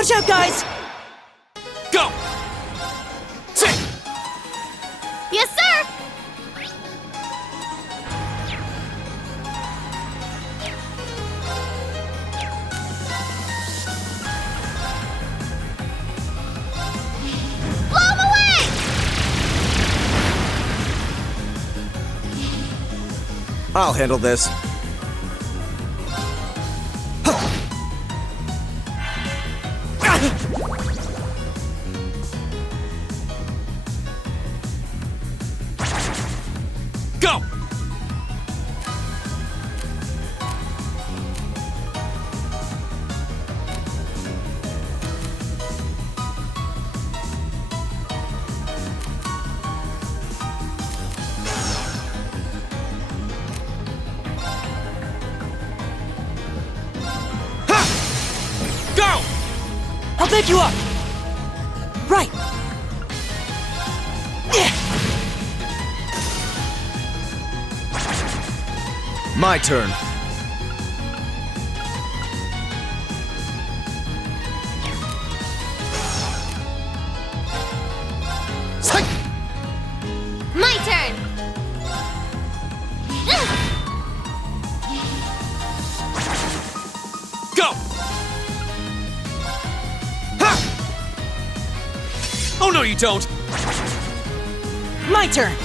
Watch out, guys! Go! Sit! Yes, sir! Blow him away! I'll handle this. Go! Go! I'll pick you up! Right! My turn. My turn! Go! Ha! Oh, no, you don't! My turn!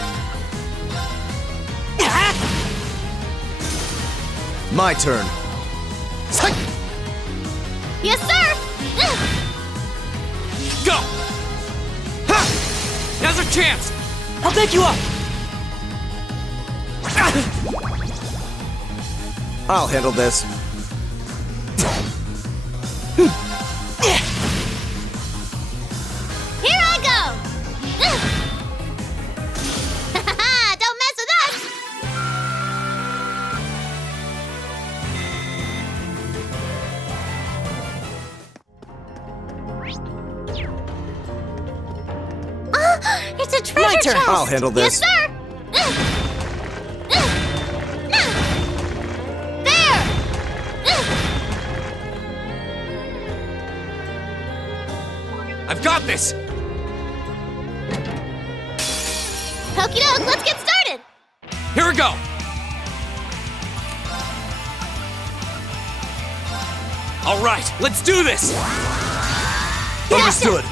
My turn. Yes, sir! Go! Ha! Now's our chance! I'll pick you up! I'll handle this. Here I go! Don't mess with us! It's a treasure My turn. chest! I'll handle this. Yes, sir! There! I've got this! Okie doke, let's get started! Here we go! All right, let's do this! Understood.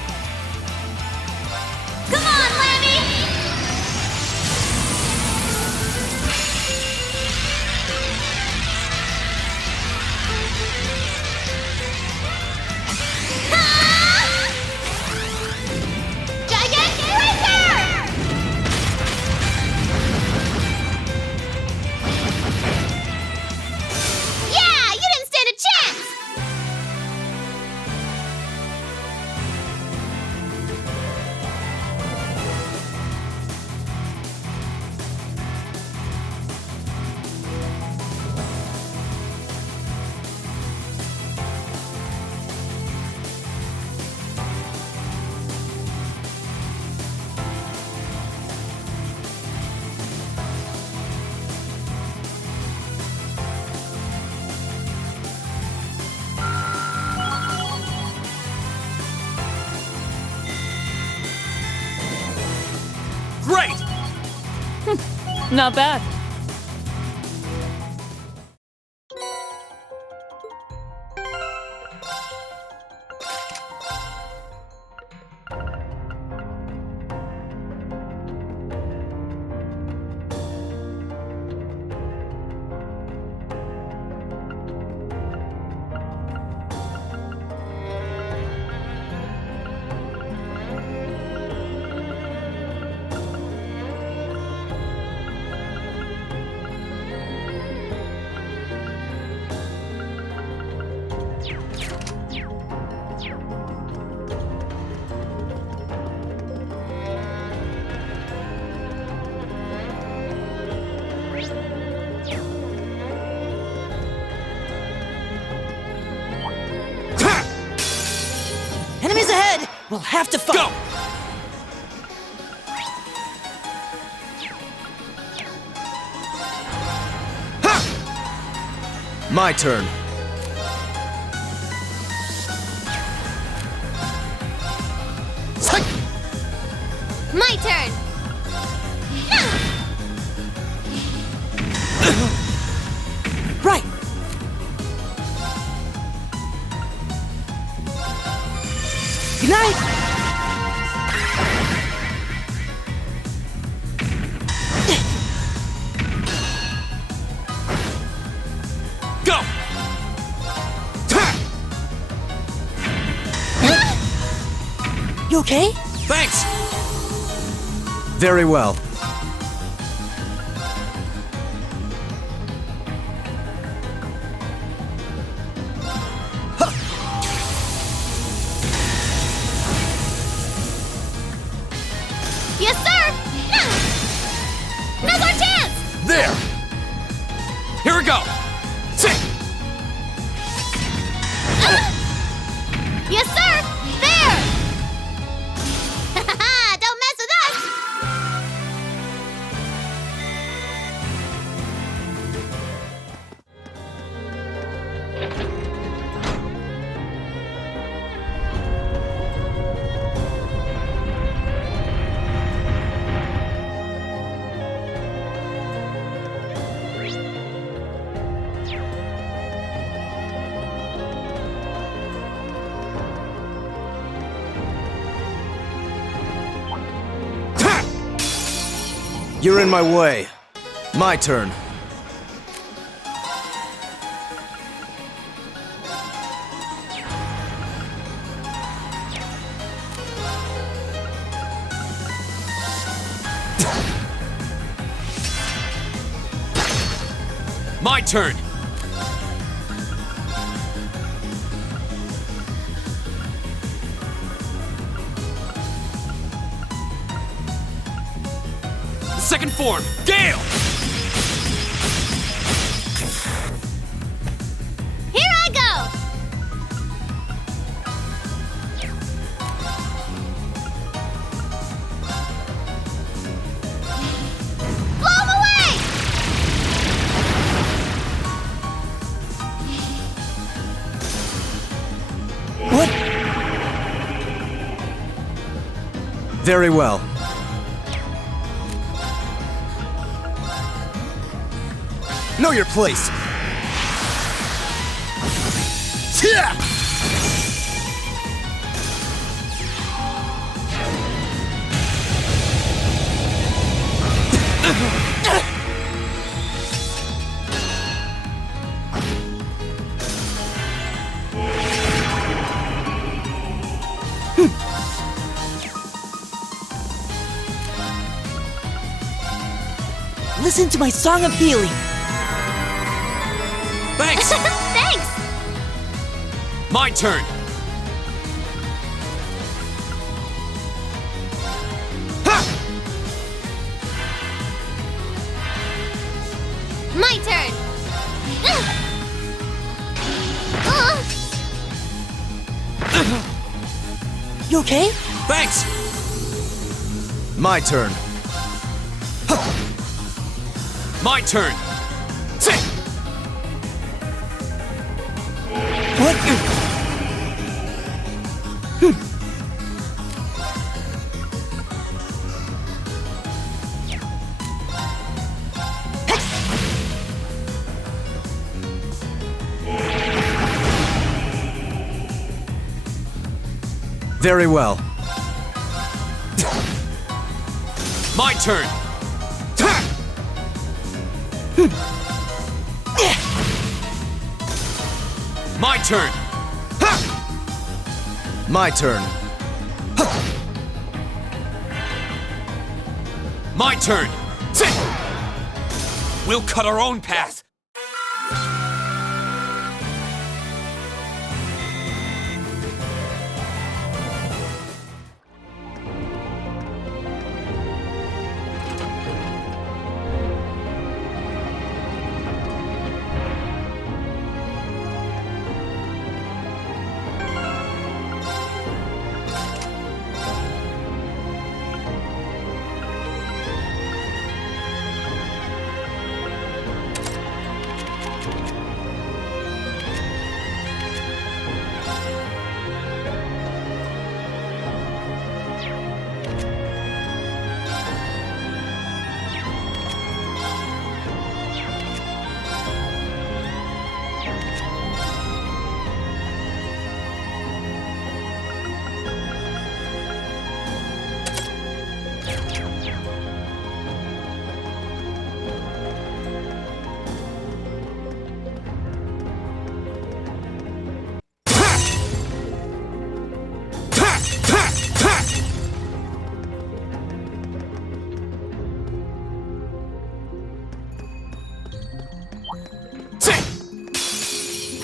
Come on, Lammy! Gigantic Racer! Yeah, you didn't stand a chance! Great! Not bad. Enemies ahead! We'll have to fight! Go! My turn. Good night! Go! You okay? Thanks! Very well. Yes, sir! Now's our chance! There! Here we go! Sit! Yes, sir! There! Don't mess with us! You're in my way. My turn. My turn! Second form, Gale! Here I go! Blow 'em away! What? Very well. Know your place. Yeah! Listen to my song of healing. Thanks! Thanks! My turn! My turn! You okay? Thanks! My turn. My turn! Sit! What? Very well. My turn! My turn! My turn. My turn! Sit! We'll cut our own path!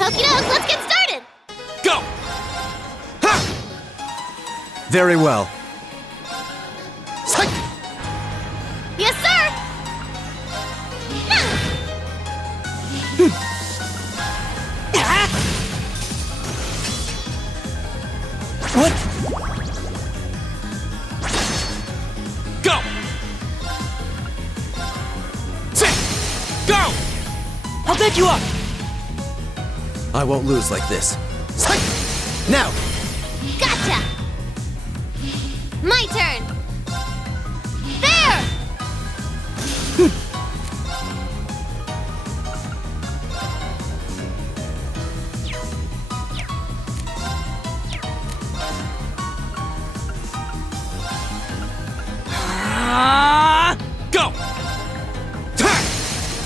Okie doke, let's get started! Go! Very well. Yes, sir! What? Go! Sit! Go! I'll back you up! I won't lose like this. Now! Gotcha! My turn! There! Go!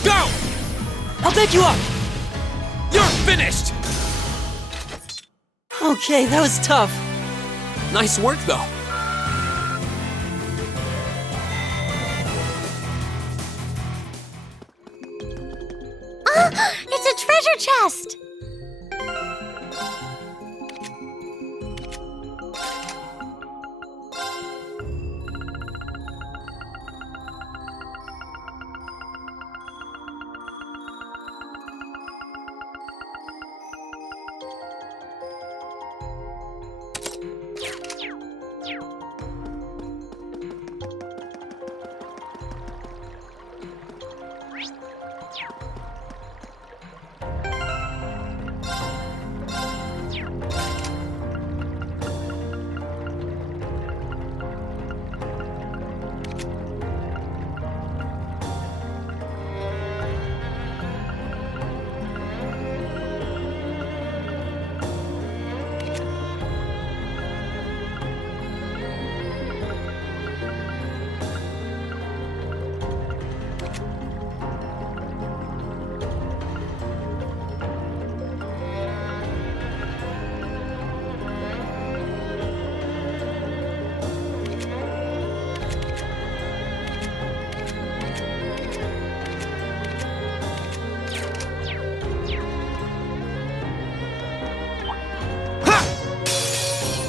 Go! I'll back you up! You're finished! Okay, that was tough. Nice work, though. It's a treasure chest!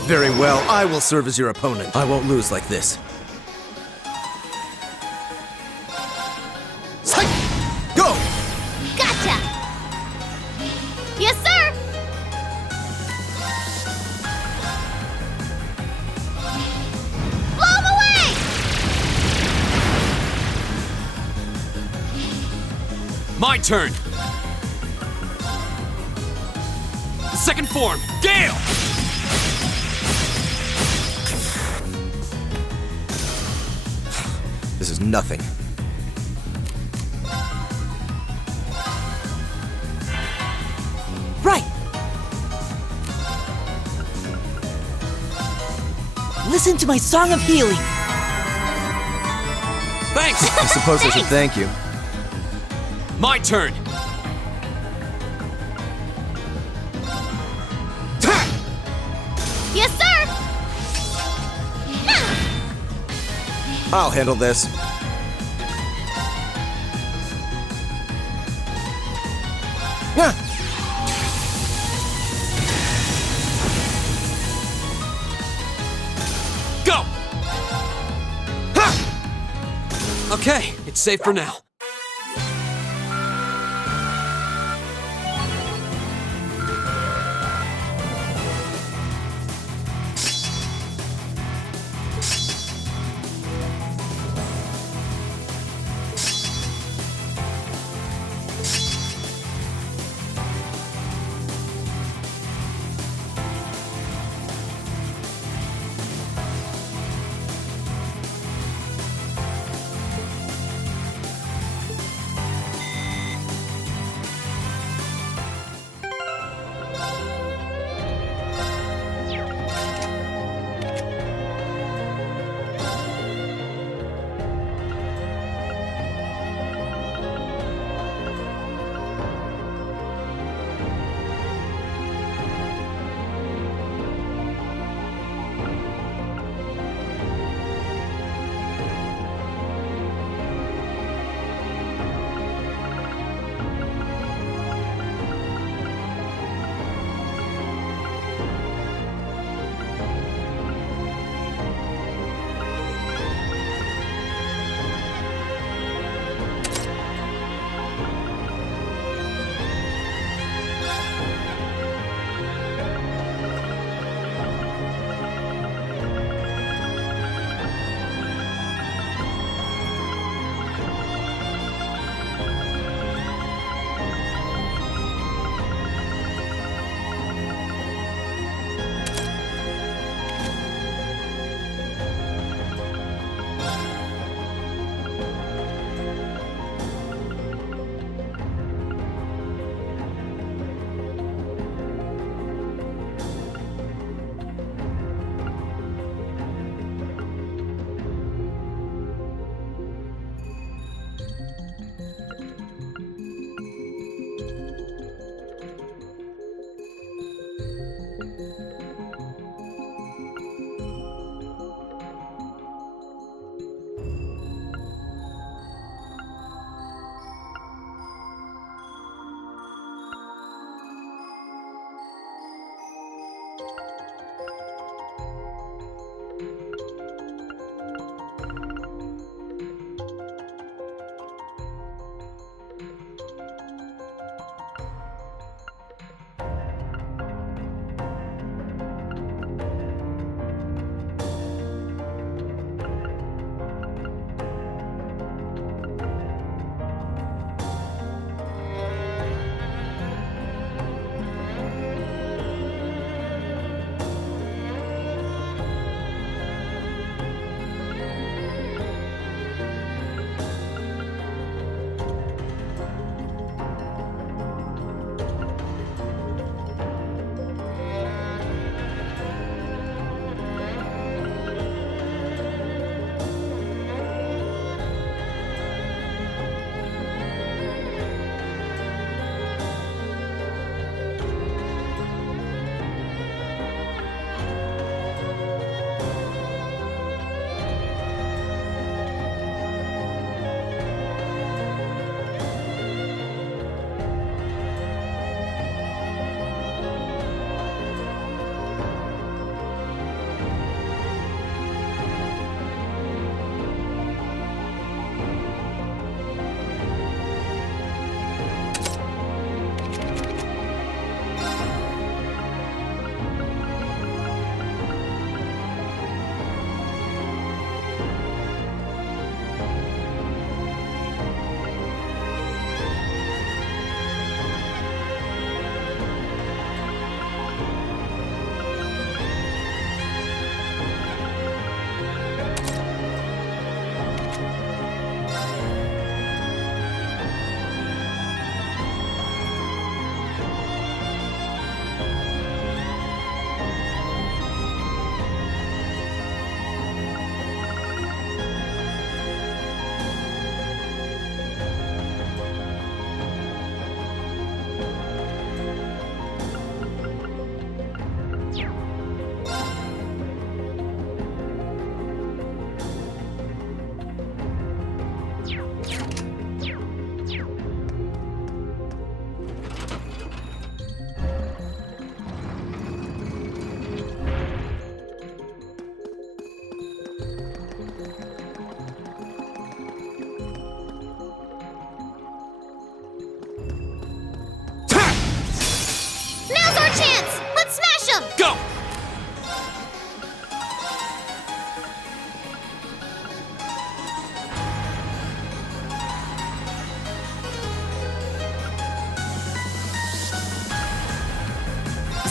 Very well, I will serve as your opponent. I won't lose like this. Go! Gotcha! Yes, sir! Blow 'em away! My turn. The second form, Gale! This is nothing. Right! Listen to my song of healing! Thanks! I suppose I should thank you. My turn. Yes, sir! I'll handle this. Go! Okay, it's safe for now.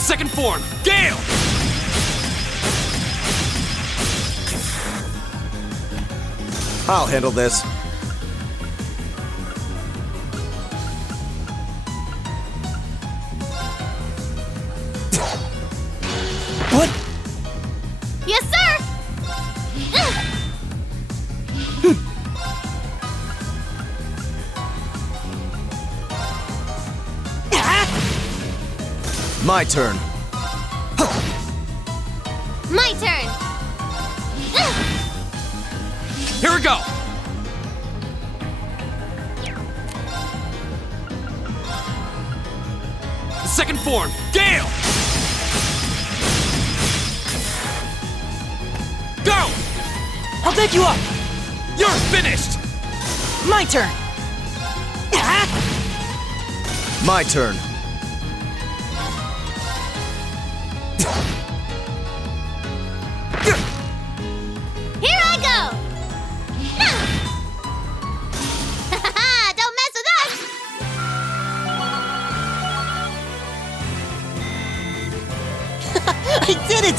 Second form, Gale! I'll handle this. What? Yes, sir! My turn. My turn! Here we go! Second form, Gale! Go! I'll back you up! You're finished! My turn! My turn. Here I go! Don't mess with us! I did it!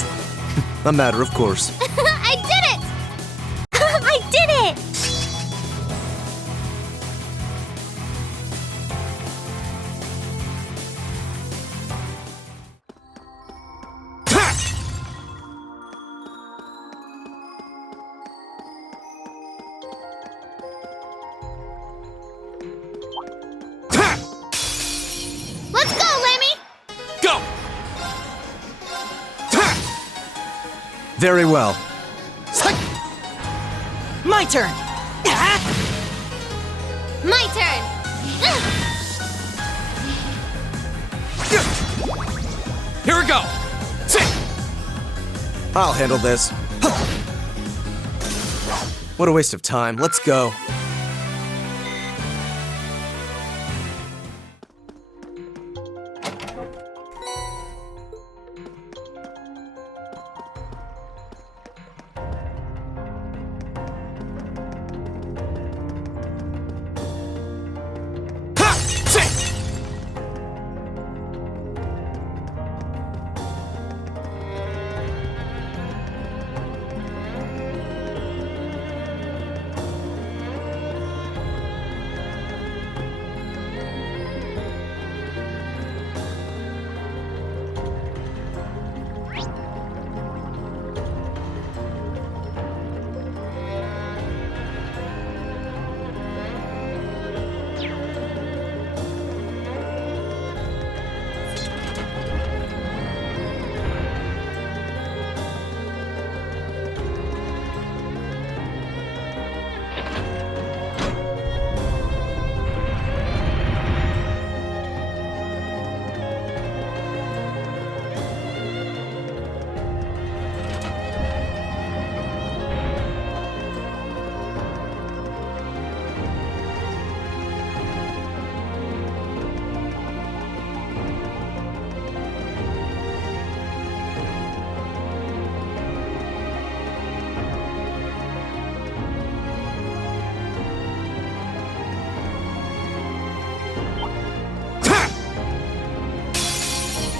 A matter of course. I did it! I did it! Let's go, Lemmy! Go! Very well. My turn! My turn! Here we go! I'll handle this. What a waste of time. Let's go.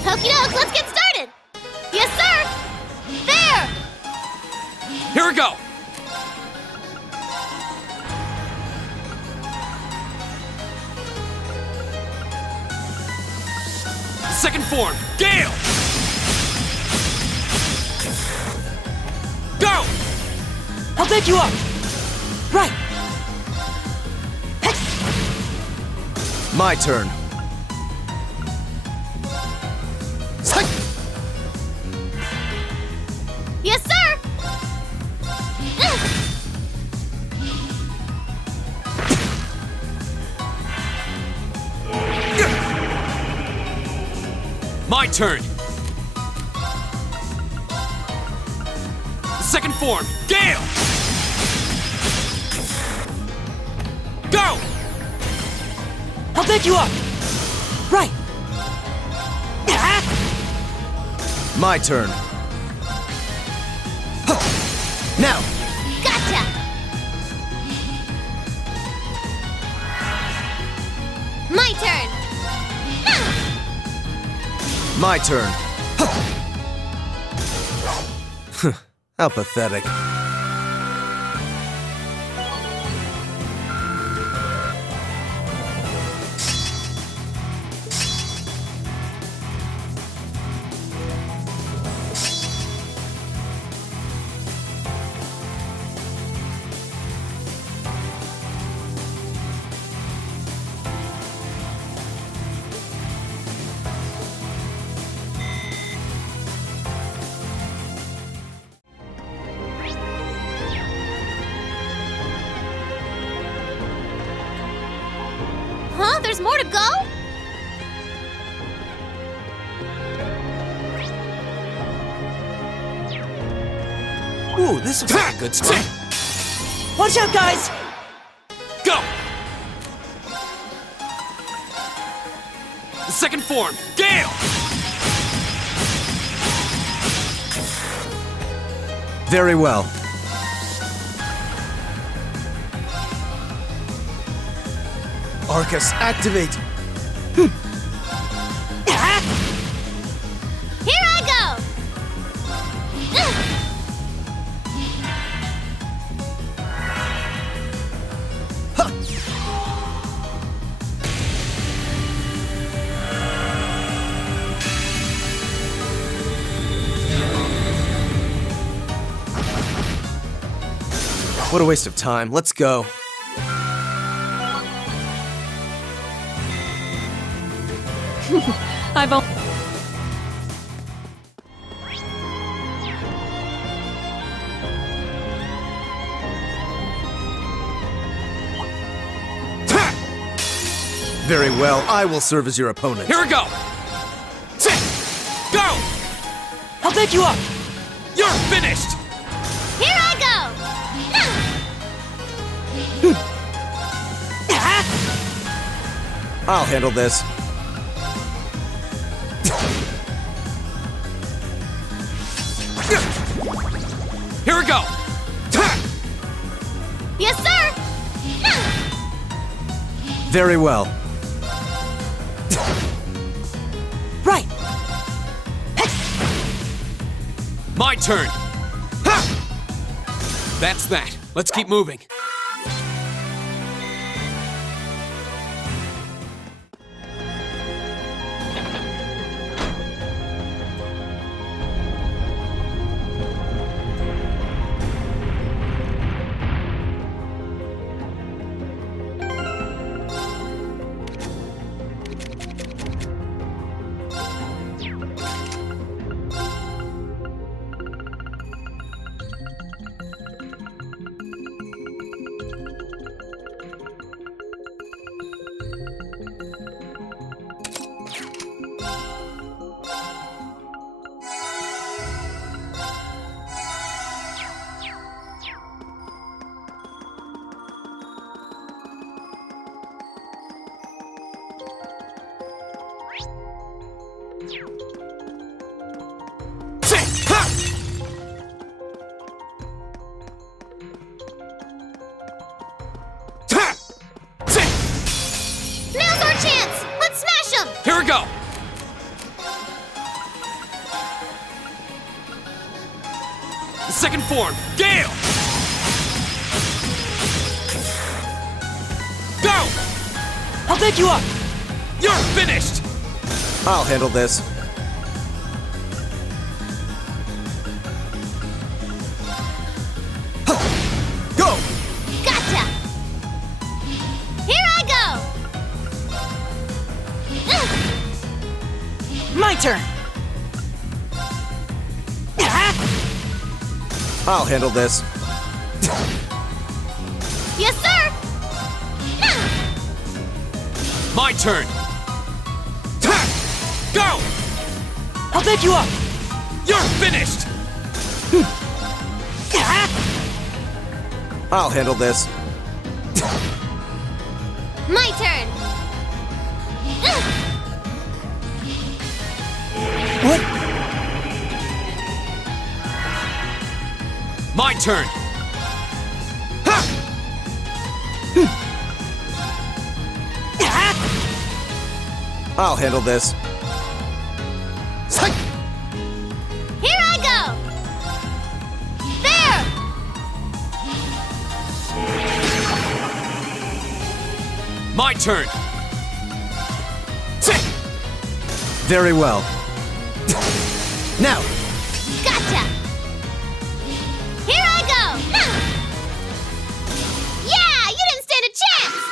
Okie doke, let's get started! Yes, sir! There! Here we go! Second form, Gale! Go! I'll back you up! Right! My turn. Yes, sir! My turn! Second form, Gale! Go! I'll back you up! Right! My turn. Now! Gotcha! My turn! My turn. How pathetic. Huh? There's more to go? Ooh, this looks like a good spot. Watch out, guys! Go! The second form, Gale! Very well. Arcus, activate! Here I go! What a waste of time. Let's go. I've only... Very well. I will serve as your opponent. Here we go! Sit! Go! I'll back you up! You're finished! Here I go! I'll handle this. Here we go! Yes, sir! Very well. Right! My turn! That's that. Let's keep moving. Now's our chance! Let's smash him! Here we go! The second form, Gale! Go! I'll back you up! You're finished! I'll handle this. Go! Gotcha! Here I go! My turn! I'll handle this. Yes, sir! My turn! Go! I'll back you up! You're finished! I'll handle this. My turn! What? My turn! I'll handle this. Here I My turn! Very well. Now! Gotcha! Here I go! Yeah, you didn't stand a chance!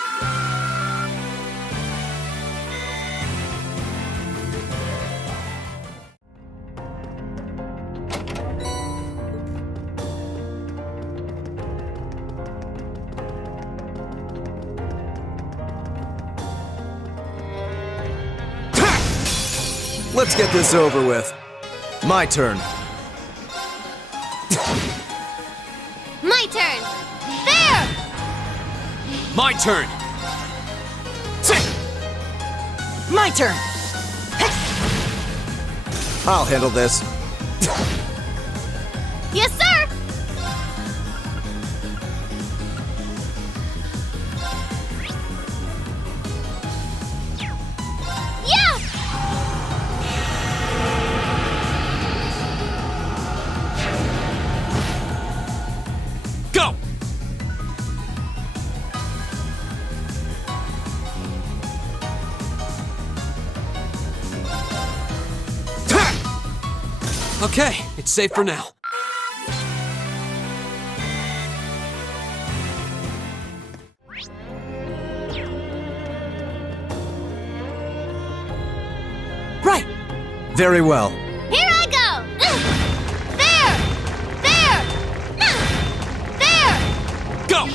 Let's get this over with. My turn. My turn! There! My turn! My turn! I'll handle this. Yes, sir! Yeah! Go! Okay, it's safe for now. Right! Very well. Here I go! There! There! Go!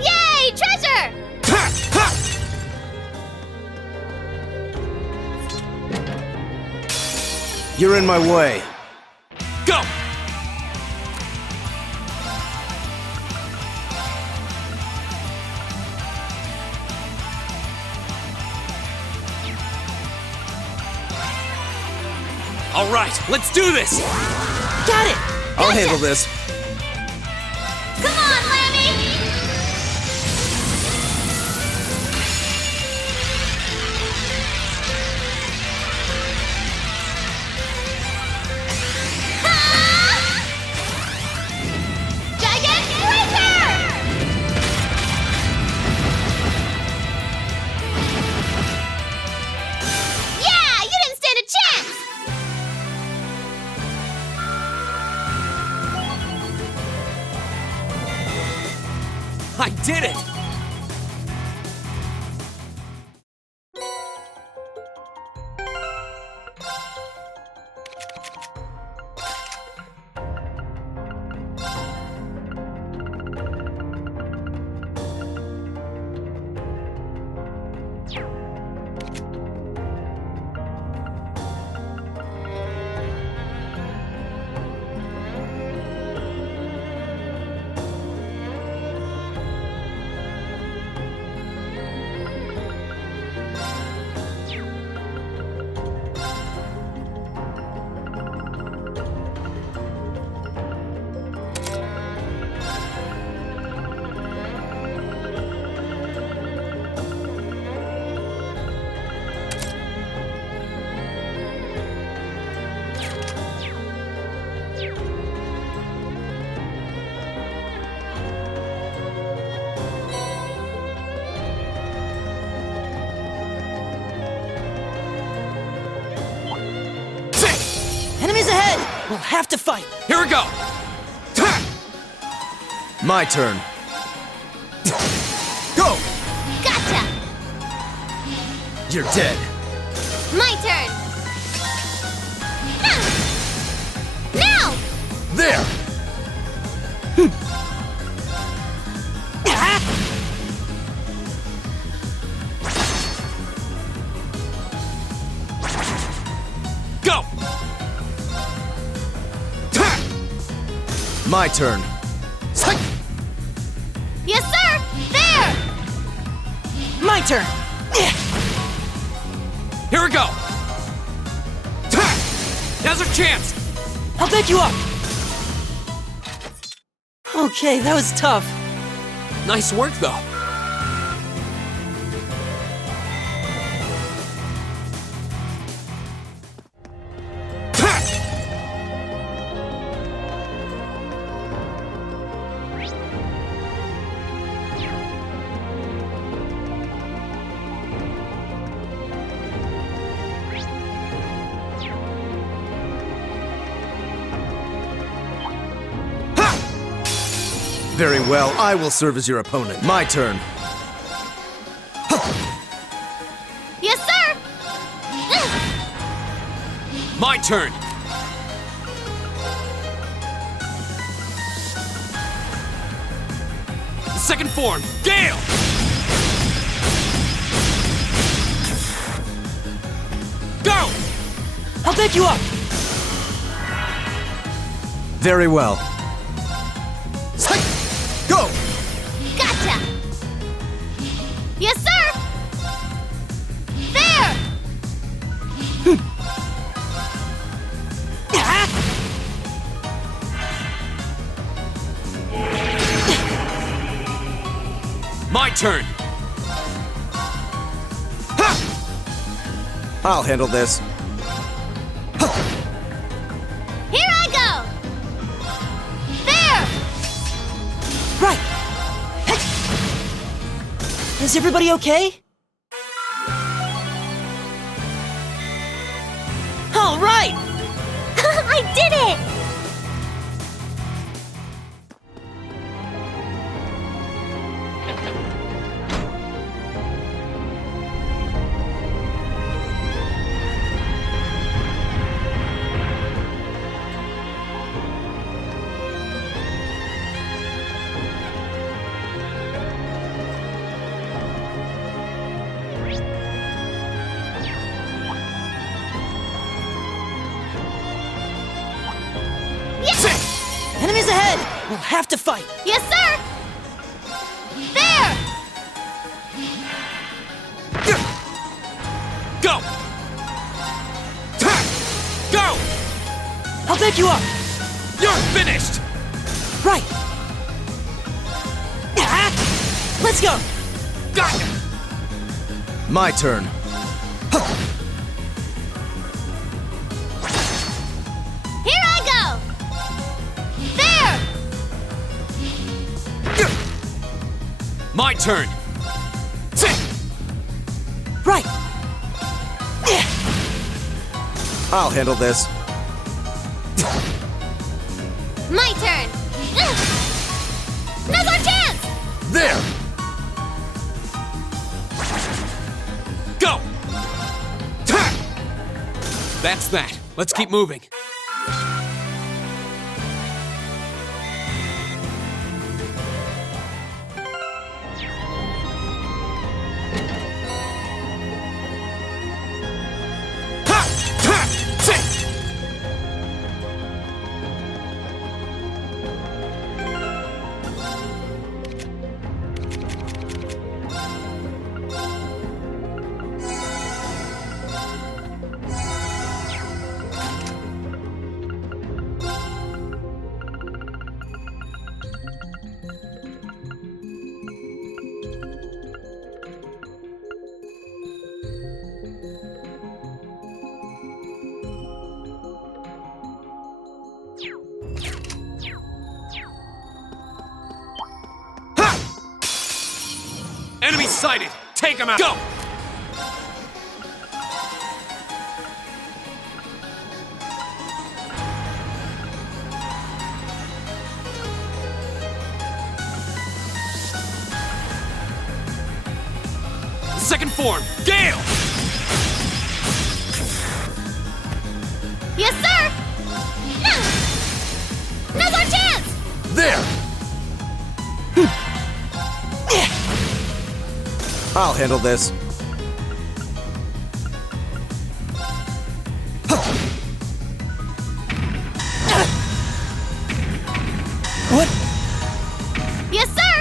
Yay! Treasure! You're in my way. Go! All right, let's do this! Got it! I'll handle this. Come on, Lammy! I did it! Enemies ahead! We'll have to fight! Here we go! My turn. Go! Gotcha! You're dead. My turn! Now! There! Go! My turn. Yes, sir! There! My turn! Here we go! Now's our chance! I'll bet you up! Okay, that was tough. Nice work, though. Very well, I will serve as your opponent. My turn. Yes, sir! My turn! Second form, Gale! Go! I'll back you up! Very well. Go! Gotcha! Yes, sir! There! My turn! I'll handle this. Here I go! There! Right! Is everybody okay? All right! I did it! Enemies ahead! We'll have to fight! Yes, sir! There! Go! Go! I'll back you up! You're finished! Right! Let's go! Got ya! My turn. Here I go! There! My turn! Right! I'll handle this. My turn! Now's our chance! There! Go! That's that. Let's keep moving. Enemy sighted! Take him out! Go! Second form, Gale! Yes, sir! Now's our chance! There! I'll handle this. What? Yes, sir!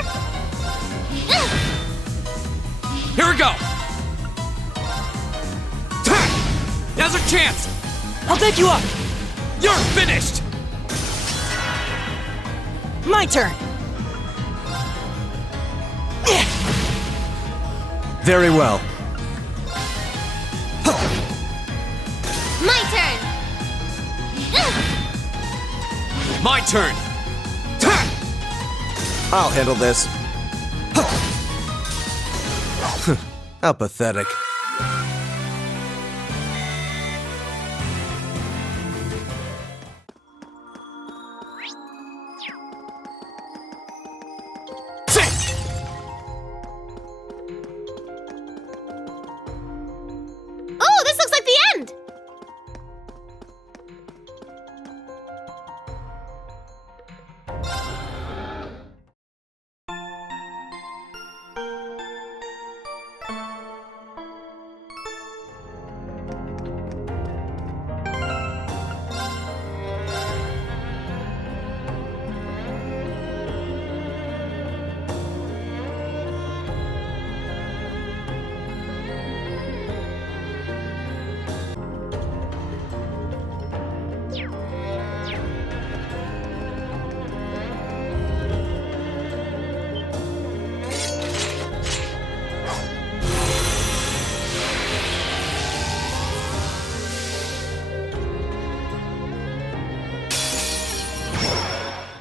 Here we go! Now's our chance! I'll back you up! You're finished! My turn! Very well. My turn! My turn! I'll handle this. How pathetic.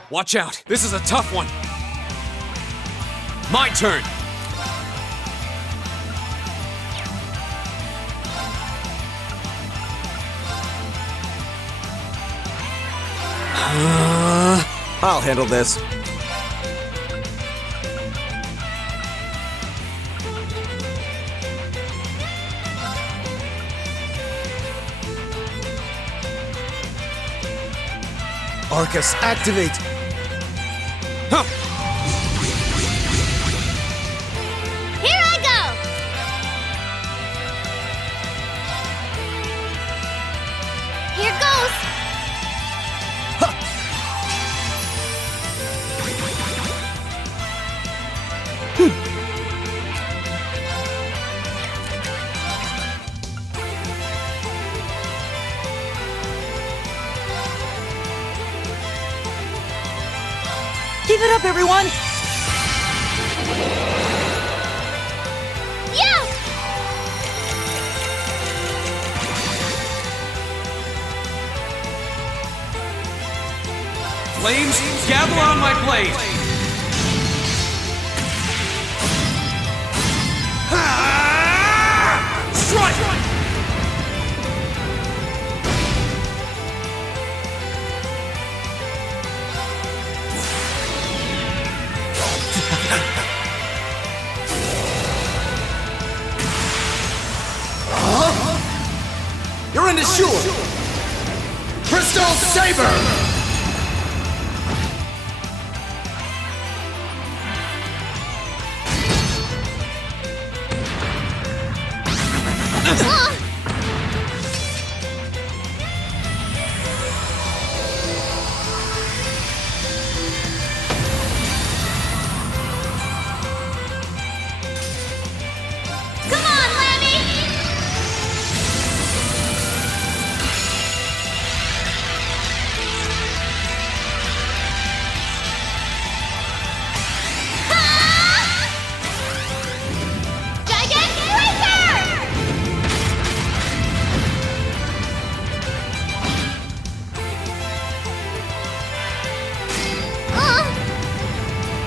Watch out! This is a tough one! My turn! I'll handle this. Arcus, activate! Huh. Here I go! Here goes! Keep it up, everyone! Yeah! Flames, gather on my blade! Strike! You're in the shore! Crystal Saber! Come on, Lammy! Giant Racer!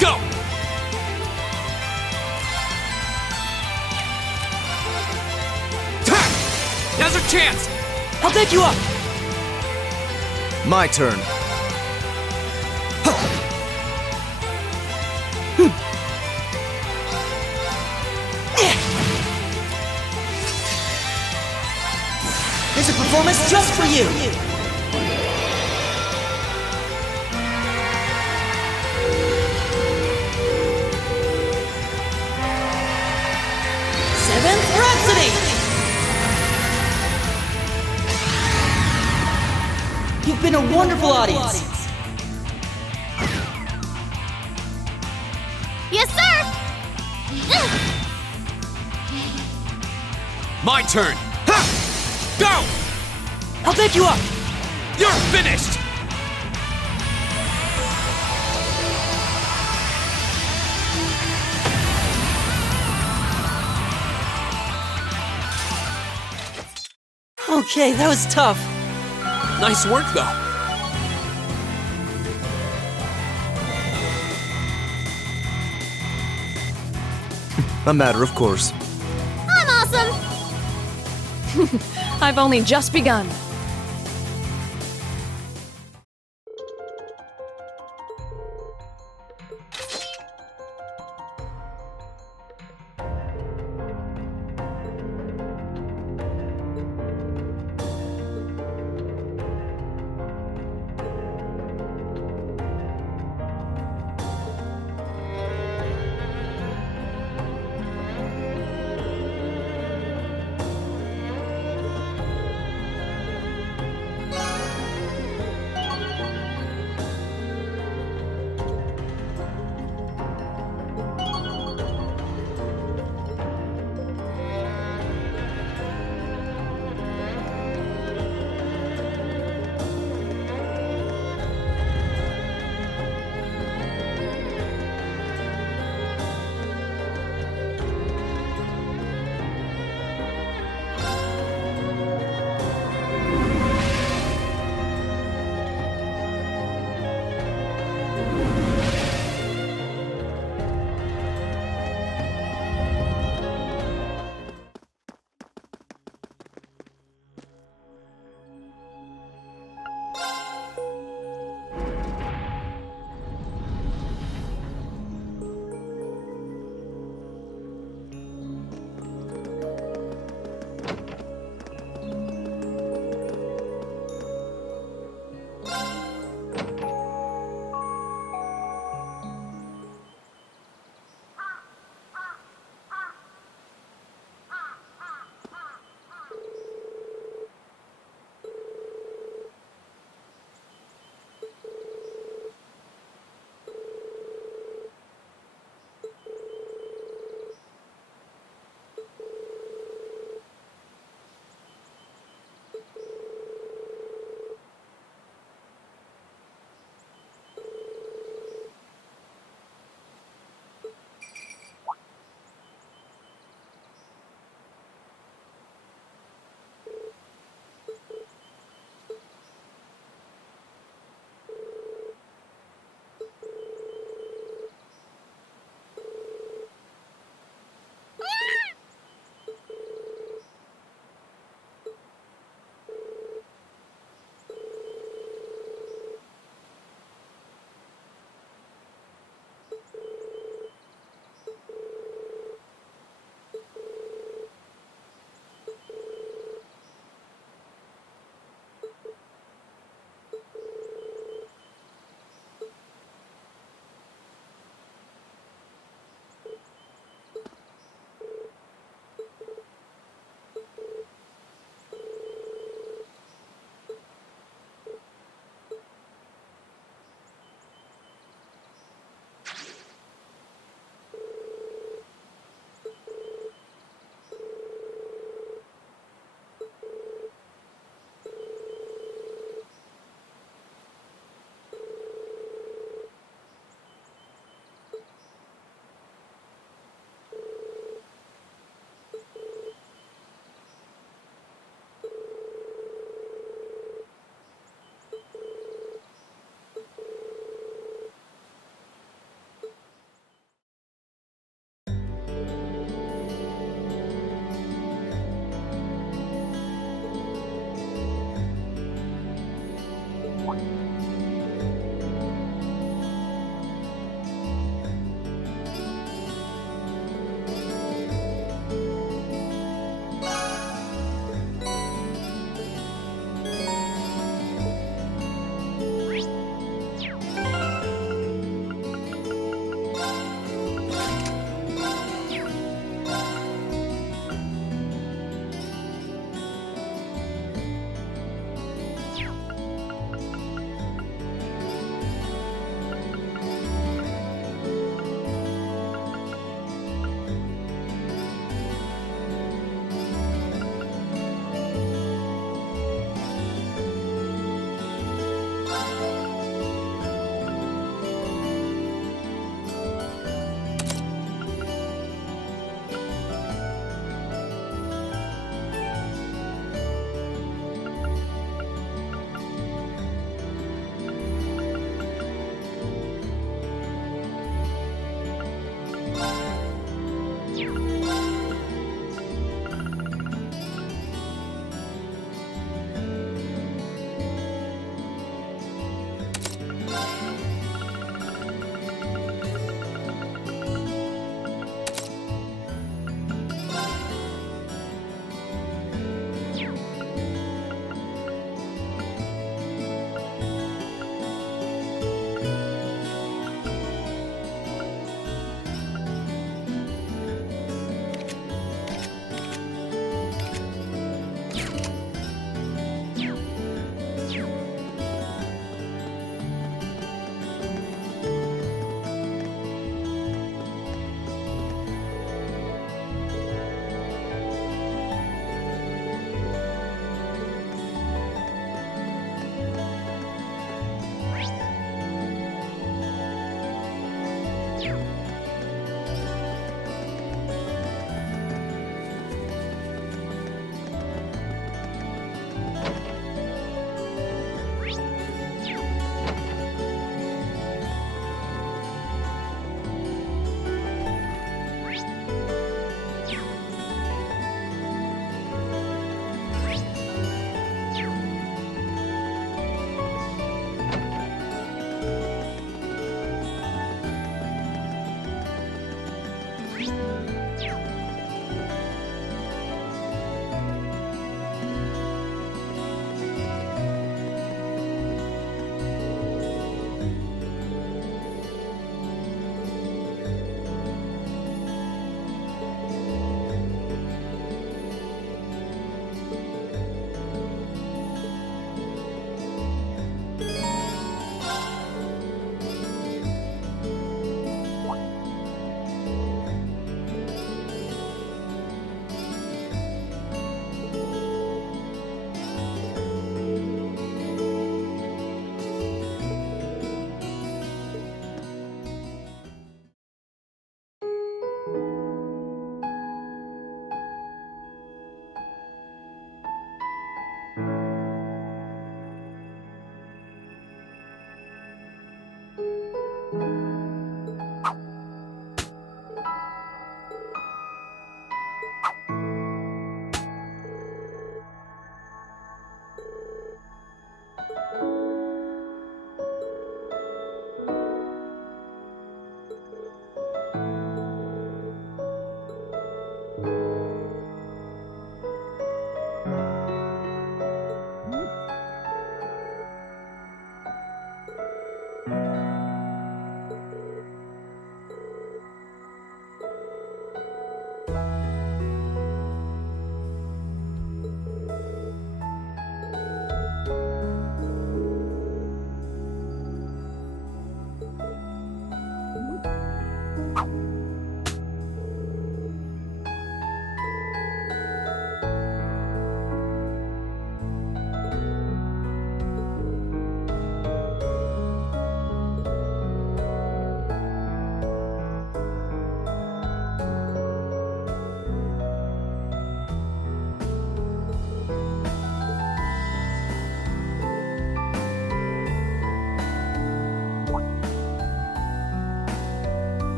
Go! Now's our chance! I'll take you up! My turn. Here's a performance just for you! Seventh Rhapsody! You've been a wonderful audience! Yes, sir! My turn! Ha! Go! I'll take you up! You're finished! Okay, that was tough. Nice work, though. A matter of course. I'm awesome! I've only just begun.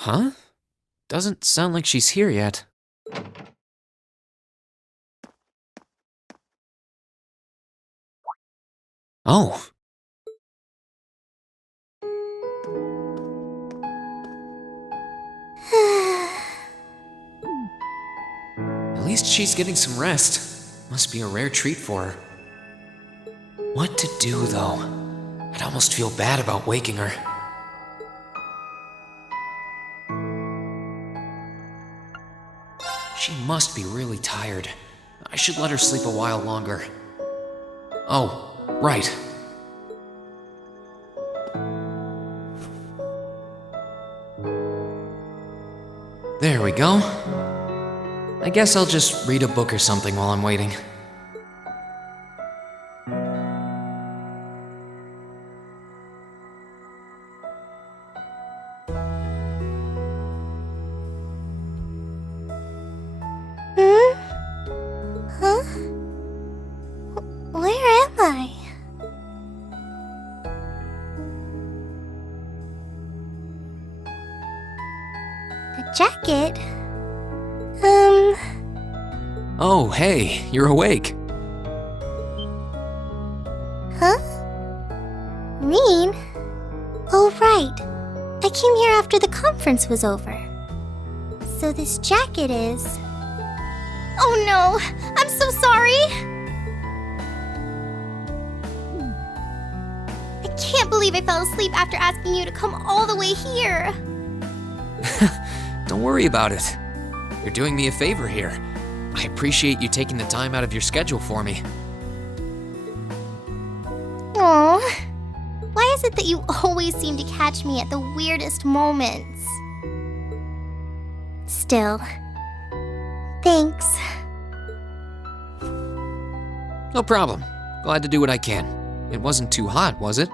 Huh? Doesn't sound like she's here yet. Oh. At least she's getting some rest. Must be a rare treat for her. What to do, though? I'd almost feel bad about waking her. She must be really tired. I should let her sleep a while longer. Oh, right. There we go. I guess I'll just read a book or something while I'm waiting. Huh? Where am I? A jacket? Oh, hey, you're awake. Huh? Rean? Oh, right. I came here after the conference was over. So this jacket is... Oh no! I'm so sorry! I can't believe I fell asleep after asking you to come all the way here. Don't worry about it. You're doing me a favor here. I appreciate you taking the time out of your schedule for me. Aw. Why is it that you always seem to catch me at the weirdest moments? Still, thanks. No problem. Glad to do what I can. It wasn't too hot, was it?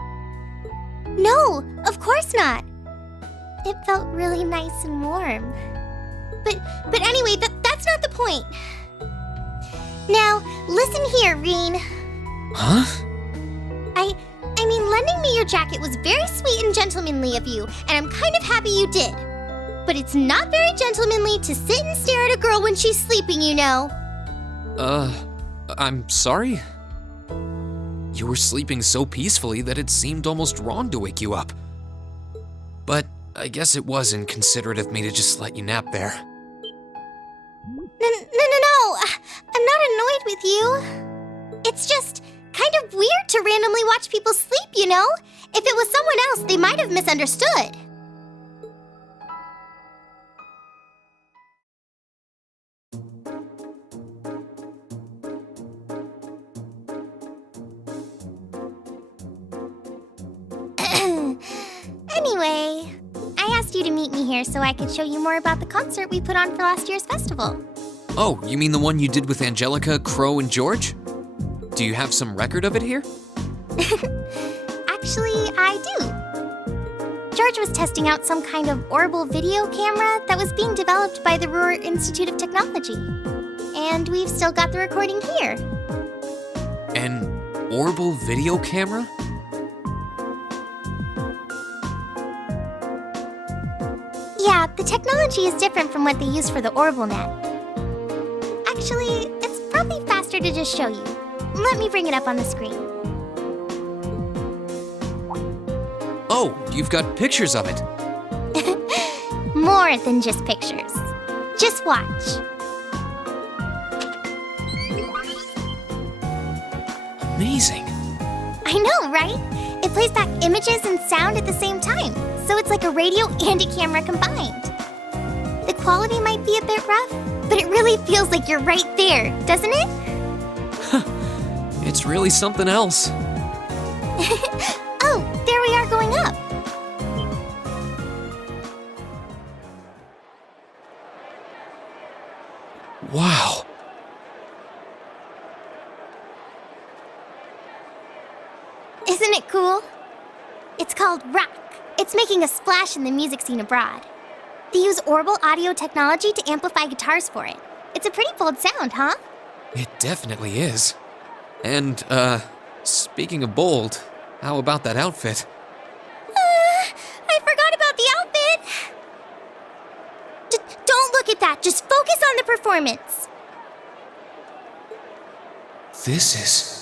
No, of course not. It felt really nice and warm. But anyway, that's not the point. Now, listen here, Reen. Huh? I mean, lending me your jacket was very sweet and gentlemanly of you, and I'm kind of happy you did. But it's not very gentlemanly to sit and stare at a girl when she's sleeping, you know. I'm sorry? You were sleeping so peacefully that it seemed almost wrong to wake you up. But I guess it was inconsiderate of me to just let you nap there. No. I'm not annoyed with you. It's just kind of weird to randomly watch people sleep, you know? If it was someone else, they might have misunderstood. Anyway, I asked you to meet me here so I could show you more about the concert we put on for last year's festival. Oh, you mean the one you did with Angelica, Crow, and George? Do you have some record of it here? Actually, I do. George was testing out some kind of orbital video camera that was being developed by the Ruhr Institute of Technology. And we've still got the recording here. An orbital video camera? Yeah, the technology is different from what they use for the orbital net. Actually, it's probably faster to just show you. Let me bring it up on the screen. Oh, you've got pictures of it. More than just pictures. Just watch. Amazing. I know, right? It plays back images and sound at the same time, so it's like a radio and a camera combined. The quality might be a bit rough, but it really feels like you're right there, doesn't it? It's really something else. Oh, there we are going up. Wow. Isn't it cool? It's called Rock. It's making a splash in the music scene abroad. They use orbital audio technology to amplify guitars for it. It's a pretty bold sound, huh? It definitely is. And, speaking of bold, how about that outfit? I forgot about the outfit! Don't look at that, just focus on the performance. This is...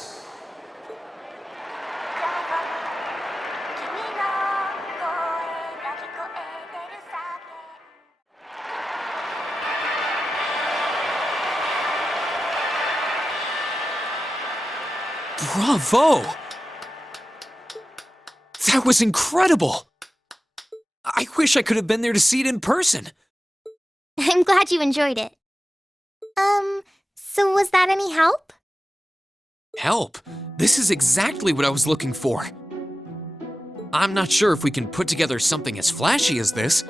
Bravo! That was incredible! I wish I could have been there to see it in person. I'm glad you enjoyed it. So was that any help? Help? This is exactly what I was looking for. I'm not sure if we can put together something as flashy as this,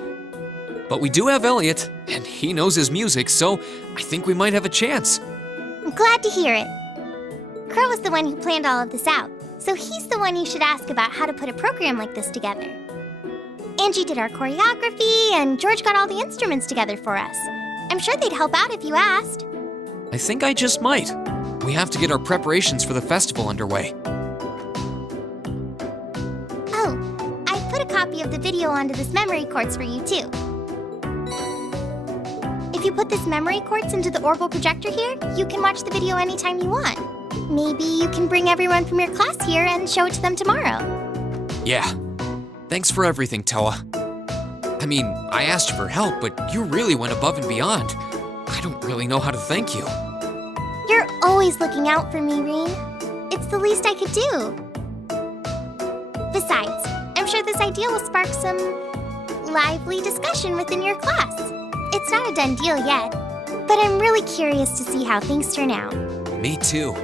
but we do have Elliot, and he knows his music, so I think we might have a chance. I'm glad to hear it. Crow was the one who planned all of this out, so he's the one you should ask about how to put a program like this together. Angie did our choreography, and George got all the instruments together for us. I'm sure they'd help out if you asked. I think I just might. We have to get our preparations for the festival underway. Oh, I put a copy of the video onto this memory quartz for you, too. If you put this memory quartz into the orbital projector here, you can watch the video anytime you want. Maybe you can bring everyone from your class here and show it to them tomorrow. Yeah. Thanks for everything, Toa. I mean, I asked you for help, but you really went above and beyond. I don't really know how to thank you. You're always looking out for me, Reen. It's the least I could do. Besides, I'm sure this idea will spark some lively discussion within your class. It's not a done deal yet, but I'm really curious to see how things turn out. Me too.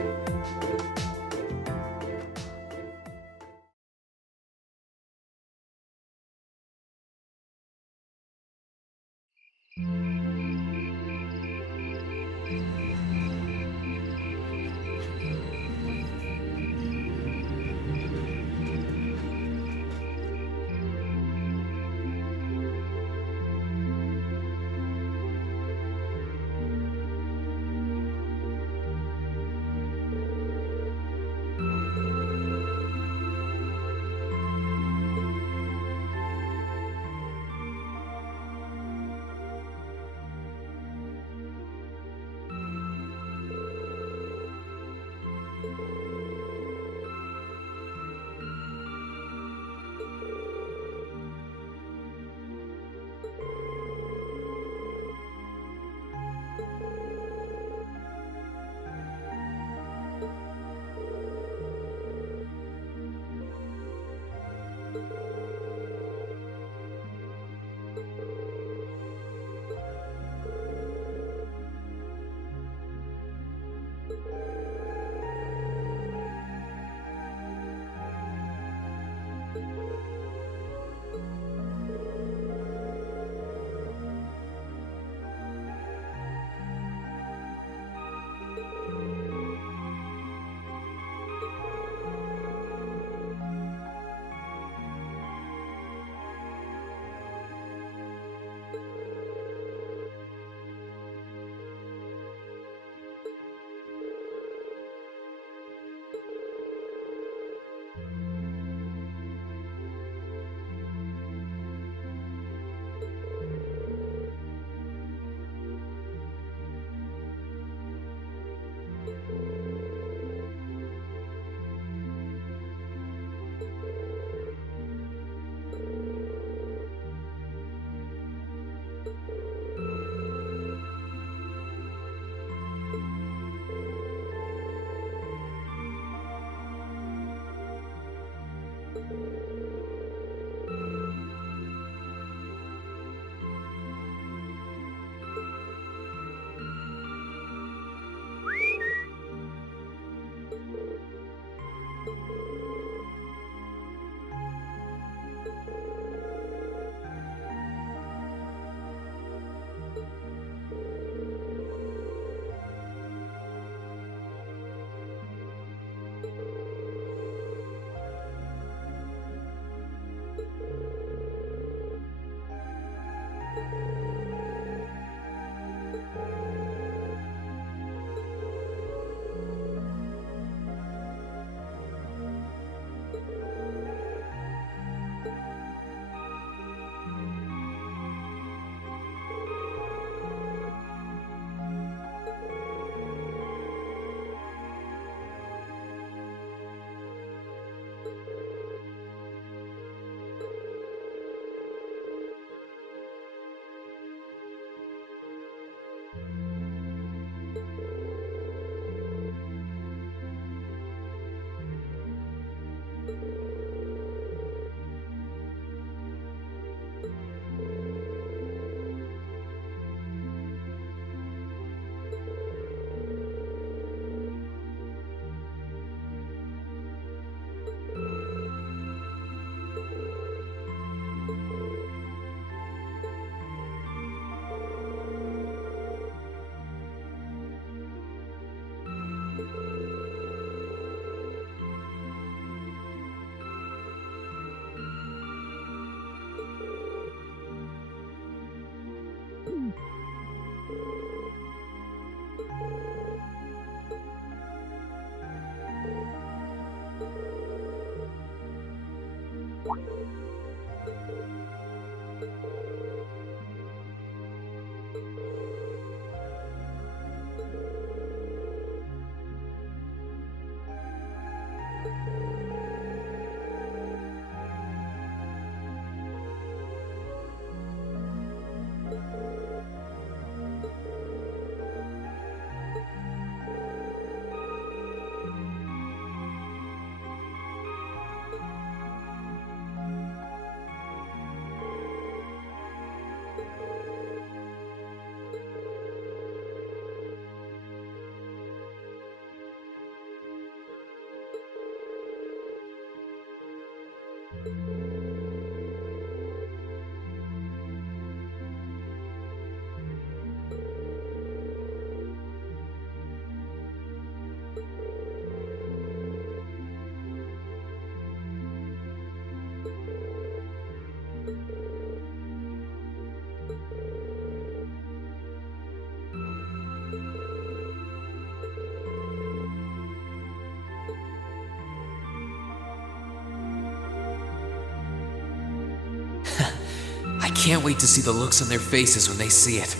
I can't wait to see the looks on their faces when they see it.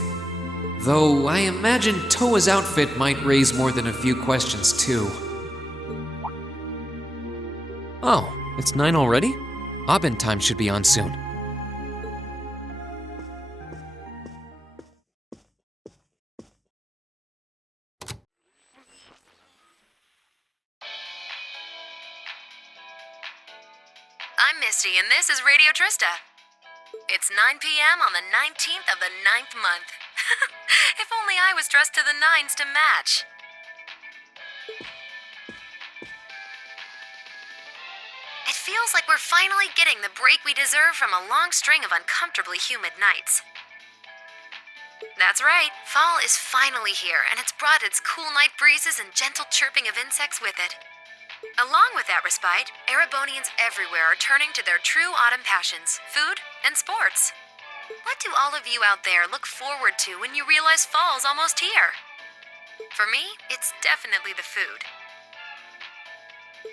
Though I imagine Toa's outfit might raise more than a few questions too. Oh, it's 9 already? Abin time should be on soon. I'm Misty, and this is Radio Trista. It's 9 p.m. on the 19th of the 9th month. If only I was dressed to the nines to match. It feels like we're finally getting the break we deserve from a long string of uncomfortably humid nights. That's right, fall is finally here, and it's brought its cool night breezes and gentle chirping of insects with it. Along with that respite, Erebonians everywhere are turning to their true autumn passions, food and sports. What do all of you out there look forward to when you realize fall's almost here? For me, it's definitely the food.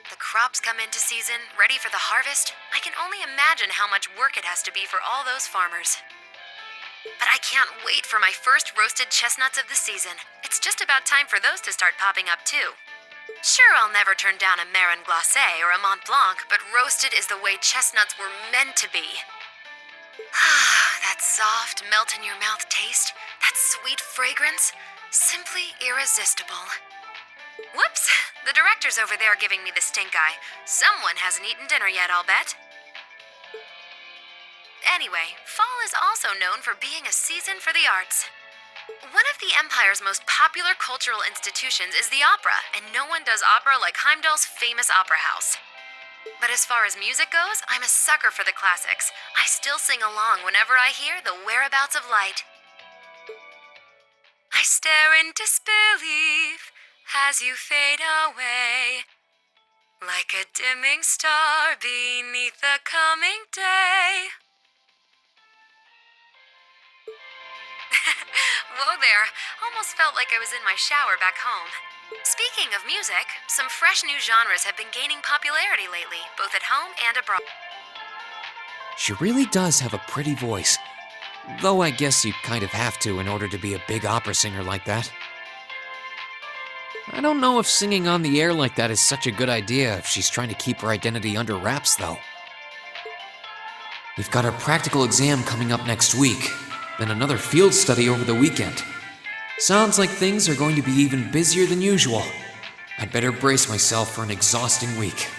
The crops come into season, ready for the harvest. I can only imagine how much work it has to be for all those farmers. But I can't wait for my first roasted chestnuts of the season. It's just about time for those to start popping up too. Sure, I'll never turn down a Marron Glacé or a Mont Blanc, but roasted is the way chestnuts were meant to be. That soft, melt-in-your-mouth taste, that sweet fragrance, simply irresistible. Whoops! The director's over there giving me the stink eye. Someone hasn't eaten dinner yet, I'll bet. Anyway, fall is also known for being a season for the arts. One of the Empire's most popular cultural institutions is the opera, and no one does opera like Heimdall's famous opera house. But as far as music goes, I'm a sucker for the classics. I still sing along whenever I hear The Whereabouts of Light. I stare in disbelief as you fade away, like a dimming star beneath the coming day. Whoa there, almost felt like I was in my shower back home. Speaking of music, some fresh new genres have been gaining popularity lately, both at home and abroad. She really does have a pretty voice. Though I guess you kind of have to in order to be a big opera singer like that. I don't know if singing on the air like that is such a good idea if she's trying to keep her identity under wraps, though. We've got our practical exam coming up next week, then another field study over the weekend. Sounds like things are going to be even busier than usual. I'd better brace myself for an exhausting week.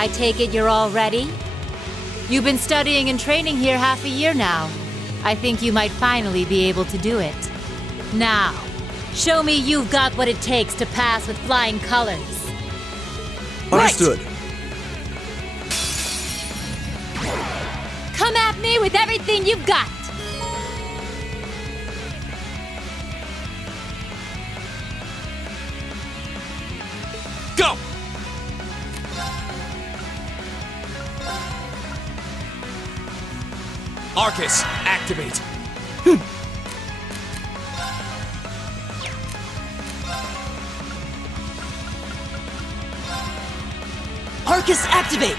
I take it you're all ready? You've been studying and training here half a year now. I think you might finally be able to do it. Now, show me you've got what it takes to pass with flying colors. Understood. Come at me with everything you've got! Go! Arcus, activate. Arcus, activate!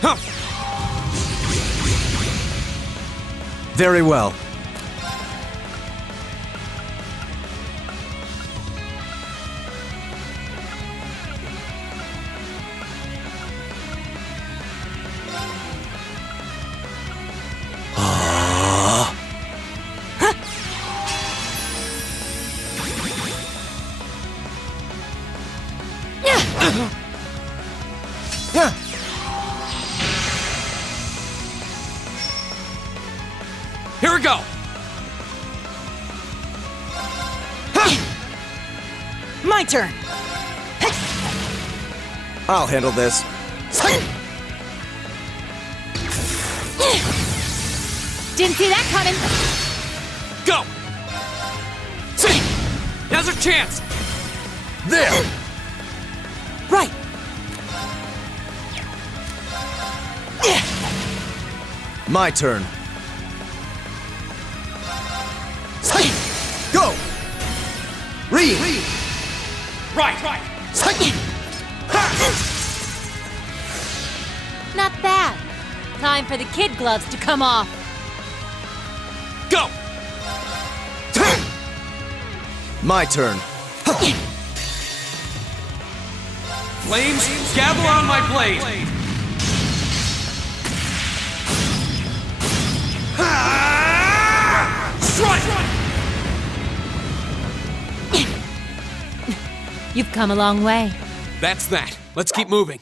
Huh. Very well. Here we go! My turn! I'll handle this. Didn't see that coming! Go! Now's our chance! There! Right! My turn. Go! Read! Right! Not bad. Time for the kid gloves to come off. Go! My turn. Flames, gather on my blade! Strike! You've come a long way. That's that. Let's keep moving.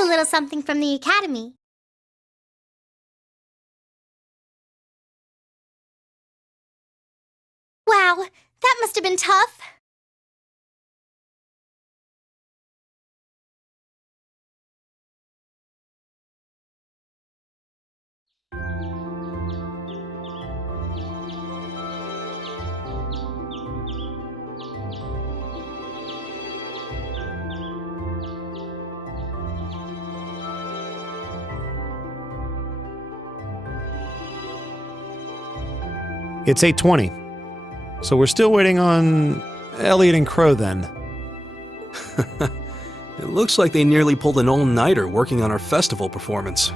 a little something from the academy. Wow, that must have been tough. It's 8:20. So we're still waiting on Elliot and Crow then. It looks like they nearly pulled an all-nighter working on our festival performance.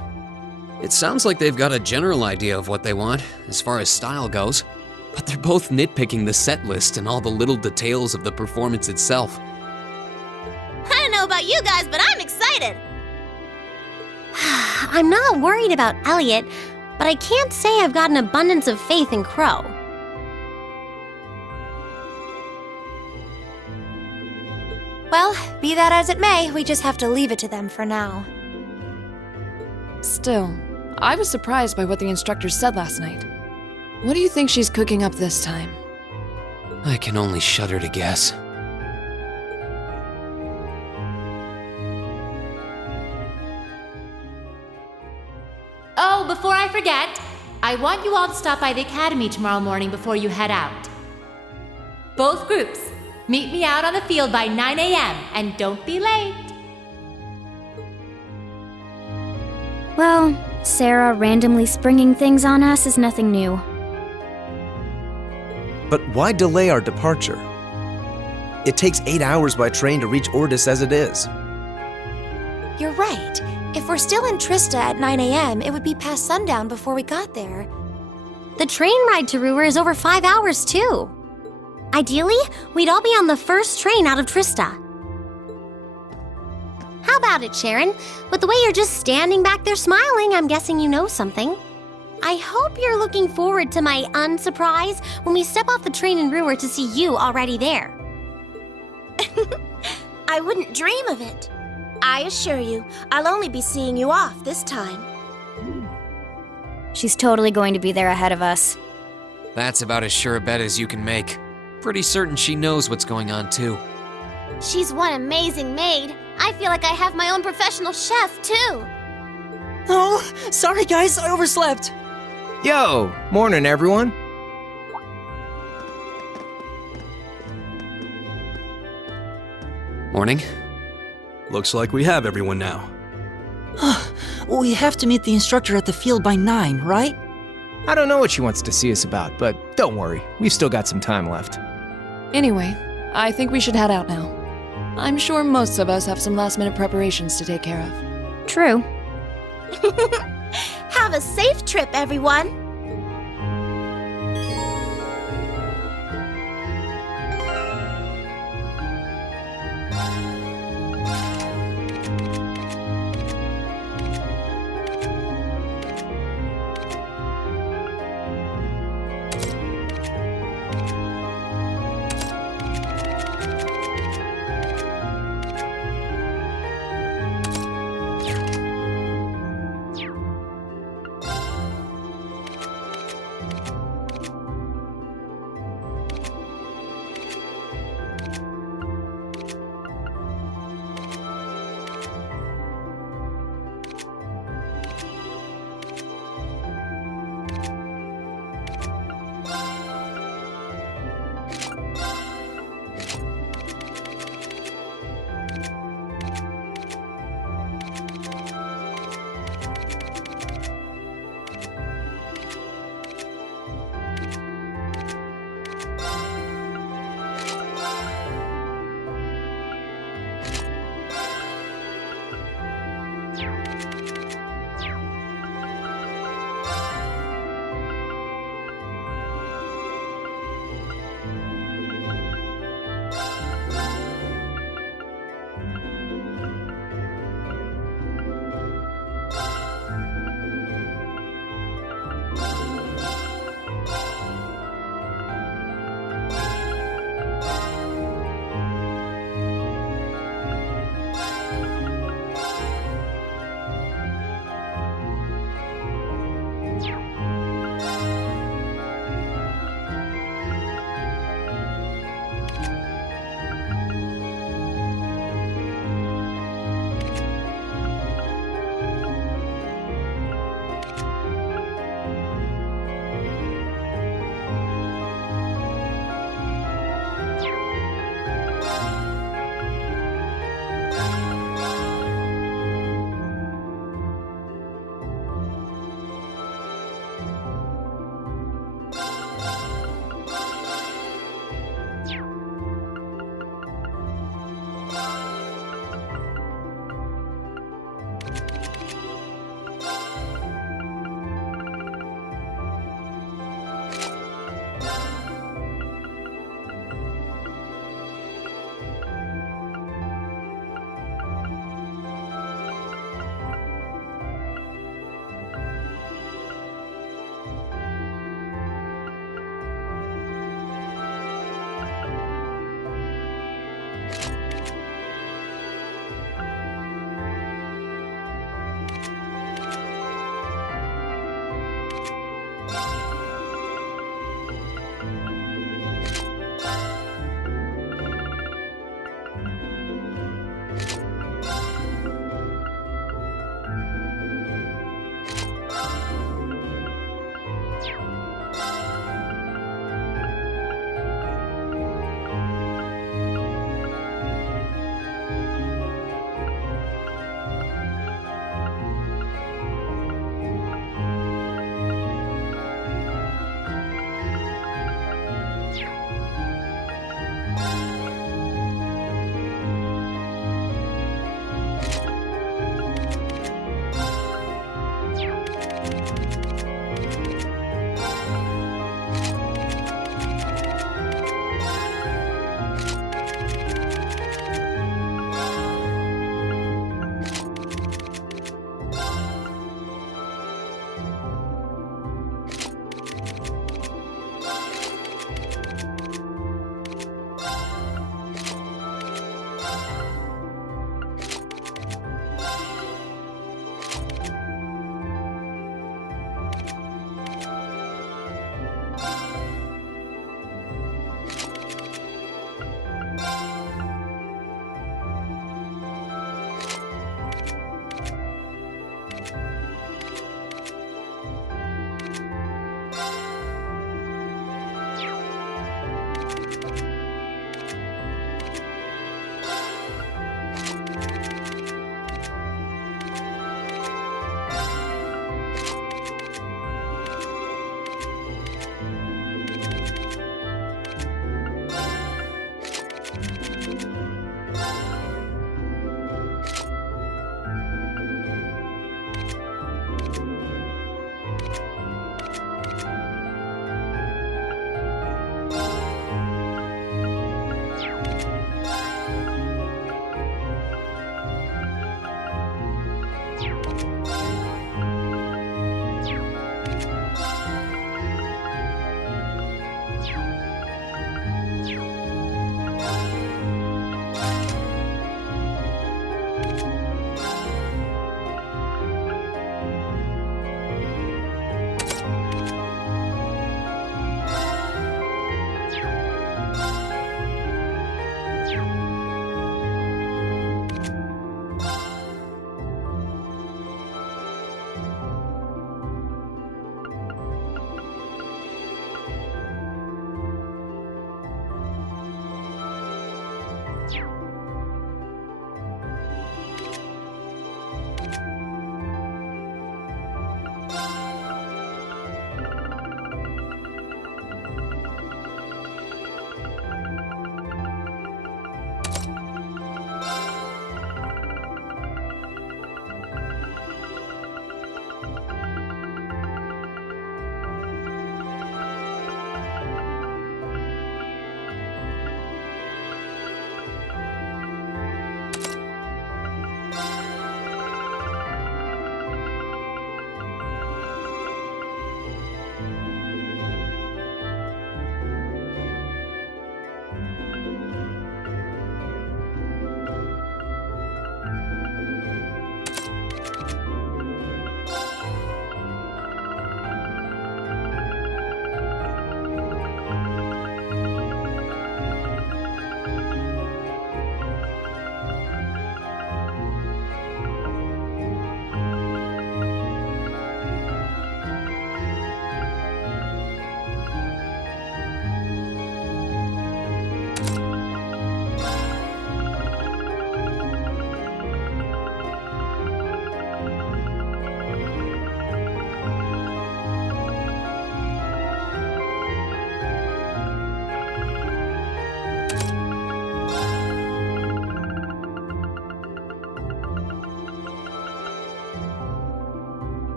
It sounds like they've got a general idea of what they want, as far as style goes. But they're both nitpicking the set list and all the little details of the performance itself. I don't know about you guys, but I'm excited. I'm not worried about Elliot, but I can't say I've got an abundance of faith in Crow. Well, be that as it may, we just have to leave it to them for now. Still, I was surprised by what the instructor said last night. What do you think she's cooking up this time? I can only shudder to guess. Oh, before I forget, I want you all to stop by the academy tomorrow morning before you head out. Both groups, meet me out on the field by 9 a.m. and don't be late. Well, Sarah randomly springing things on us is nothing new. But why delay our departure? It takes 8 hours by train to reach Ordis as it is. You're right. If we're still in Trista at 9 a.m., it would be past sundown before we got there. The train ride to Ruhr is over 5 hours, too. Ideally, we'd all be on the first train out of Trista. How about it, Sharon? With the way you're just standing back there smiling, I'm guessing you know something. I hope you're looking forward to my unsurprise when we step off the train in Ruhr to see you already there. I wouldn't dream of it. I assure you, I'll only be seeing you off this time. She's totally going to be there ahead of us. That's about as sure a bet as you can make. Pretty certain she knows what's going on, too. She's one amazing maid. I feel like I have my own professional chef, too. Oh, sorry guys, I overslept. Yo, morning everyone. Morning. Looks like we have everyone now. We have to meet the instructor at the field by 9, right? I don't know what she wants to see us about, but don't worry, we've still got some time left. Anyway, I think we should head out now. I'm sure most of us have some last-minute preparations to take care of. True. Have a safe trip, everyone.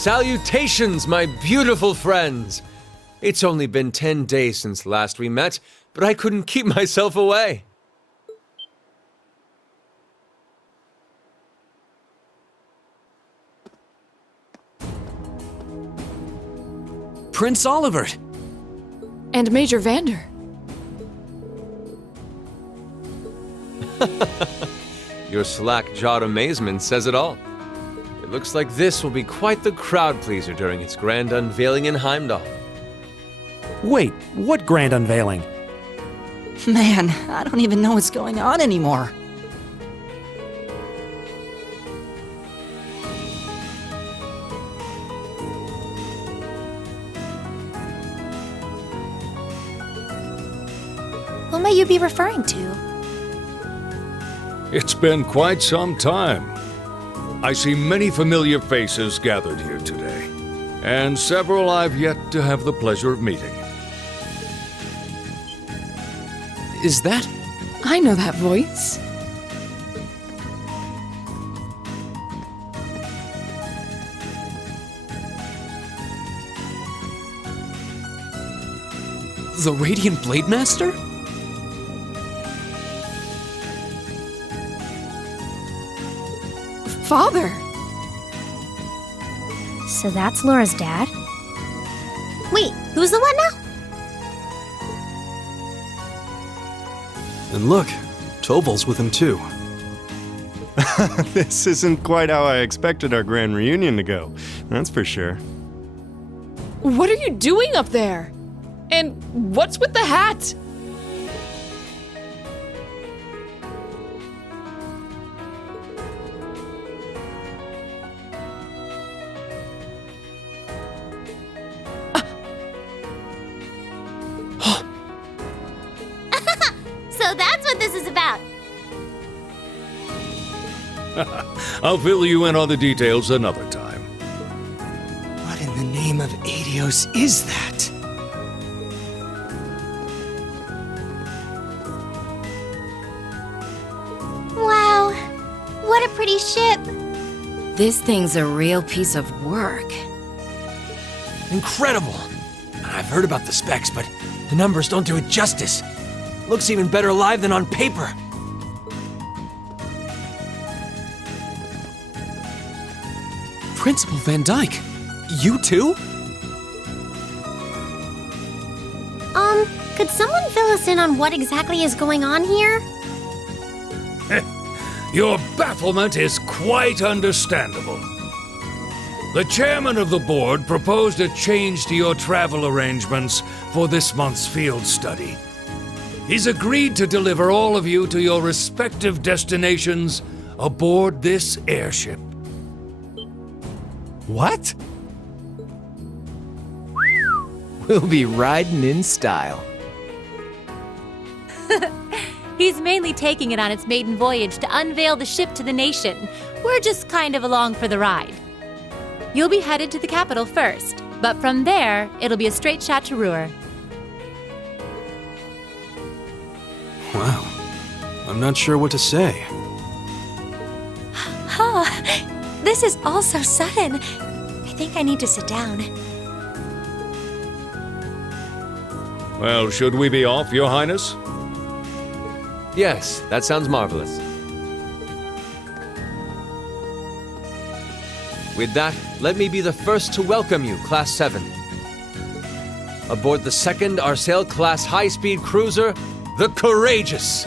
Salutations, my beautiful friends! It's only been 10 days since last we met, but I couldn't keep myself away. Prince Olivert! And Major Vander. Your slack-jawed amazement says it all. It looks like this will be quite the crowd-pleaser during its grand unveiling in Heimdall. Wait, what grand unveiling? Man, I don't even know what's going on anymore. Who may you be referring to? It's been quite some time. I see many familiar faces gathered here today, and several I've yet to have the pleasure of meeting. Is that? I know that voice. The Radiant Blade Master? Father! So that's Laura's dad? Wait, who's the what now? And look, Toval's with him too. This isn't quite how I expected our grand reunion to go, that's for sure. What are you doing up there? And what's with the hat? this is about. I'll fill you in on the details another time. What in the name of Adios is that? Wow, what a pretty ship. This thing's a real piece of work. Incredible! I've heard about the specs, but the numbers don't do it justice. Looks even better live than on paper. Principal Van Dyke, you too? Could someone fill us in on what exactly is going on here? Your bafflement is quite understandable. The chairman of the board proposed a change to your travel arrangements for this month's field study. He's agreed to deliver all of you to your respective destinations aboard this airship. What? We'll be riding in style. He's mainly taking it on its maiden voyage to unveil the ship to the nation. We're just kind of along for the ride. You'll be headed to the capital first, but from there, it'll be a straight shot to Ruhr. Wow. I'm not sure what to say. Huh. This is all so sudden. I think I need to sit down. Well, should we be off, Your Highness? Yes, that sounds marvelous. With that, let me be the first to welcome you, Class 7. Aboard the second Arsail-class high-speed cruiser, the Courageous.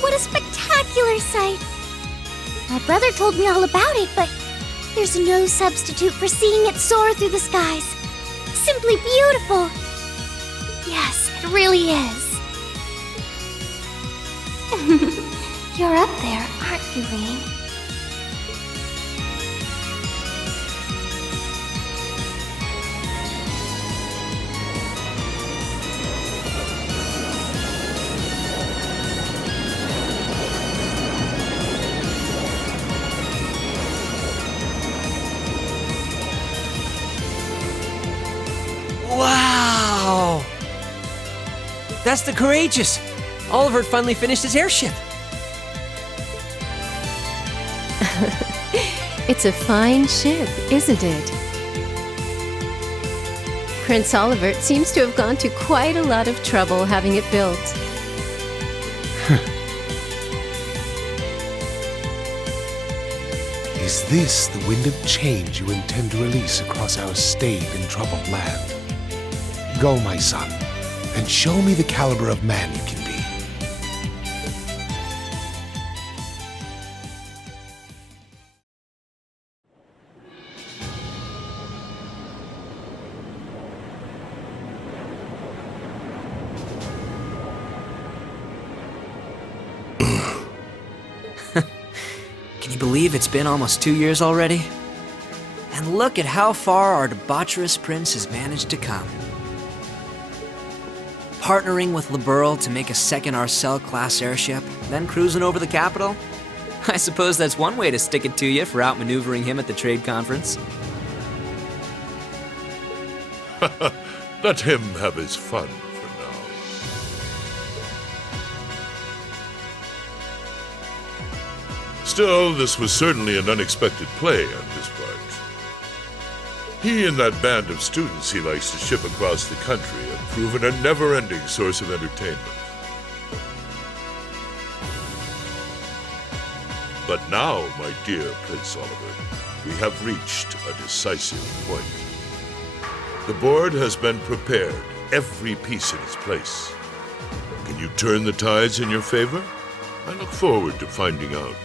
What a spectacular sight! My brother told me all about it, but there's no substitute for seeing it soar through the skies. Simply beautiful! Yes, it really is. You're up there, aren't you, Rain? That's the Courageous! Oliver finally finished his airship. It's a fine ship, isn't it? Prince Oliver seems to have gone to quite a lot of trouble having it built. Is this the wind of change you intend to release across our staid and troubled land? Go, my son, and show me the caliber of man you can be. Can you believe it's been almost 2 years already? And look at how far our debaucherous prince has managed to come. Partnering with Liberl to make a second Arcel-class airship, then cruising over the capital? I suppose that's one way to stick it to you for outmaneuvering him at the trade conference. Let him have his fun for now. Still, this was certainly an unexpected play on his part. He and that band of students he likes to ship across the country have proven a never-ending source of entertainment. But now, my dear Prince Oliver, we have reached a decisive point. The board has been prepared, every piece in its place. Can you turn the tides in your favor? I look forward to finding out.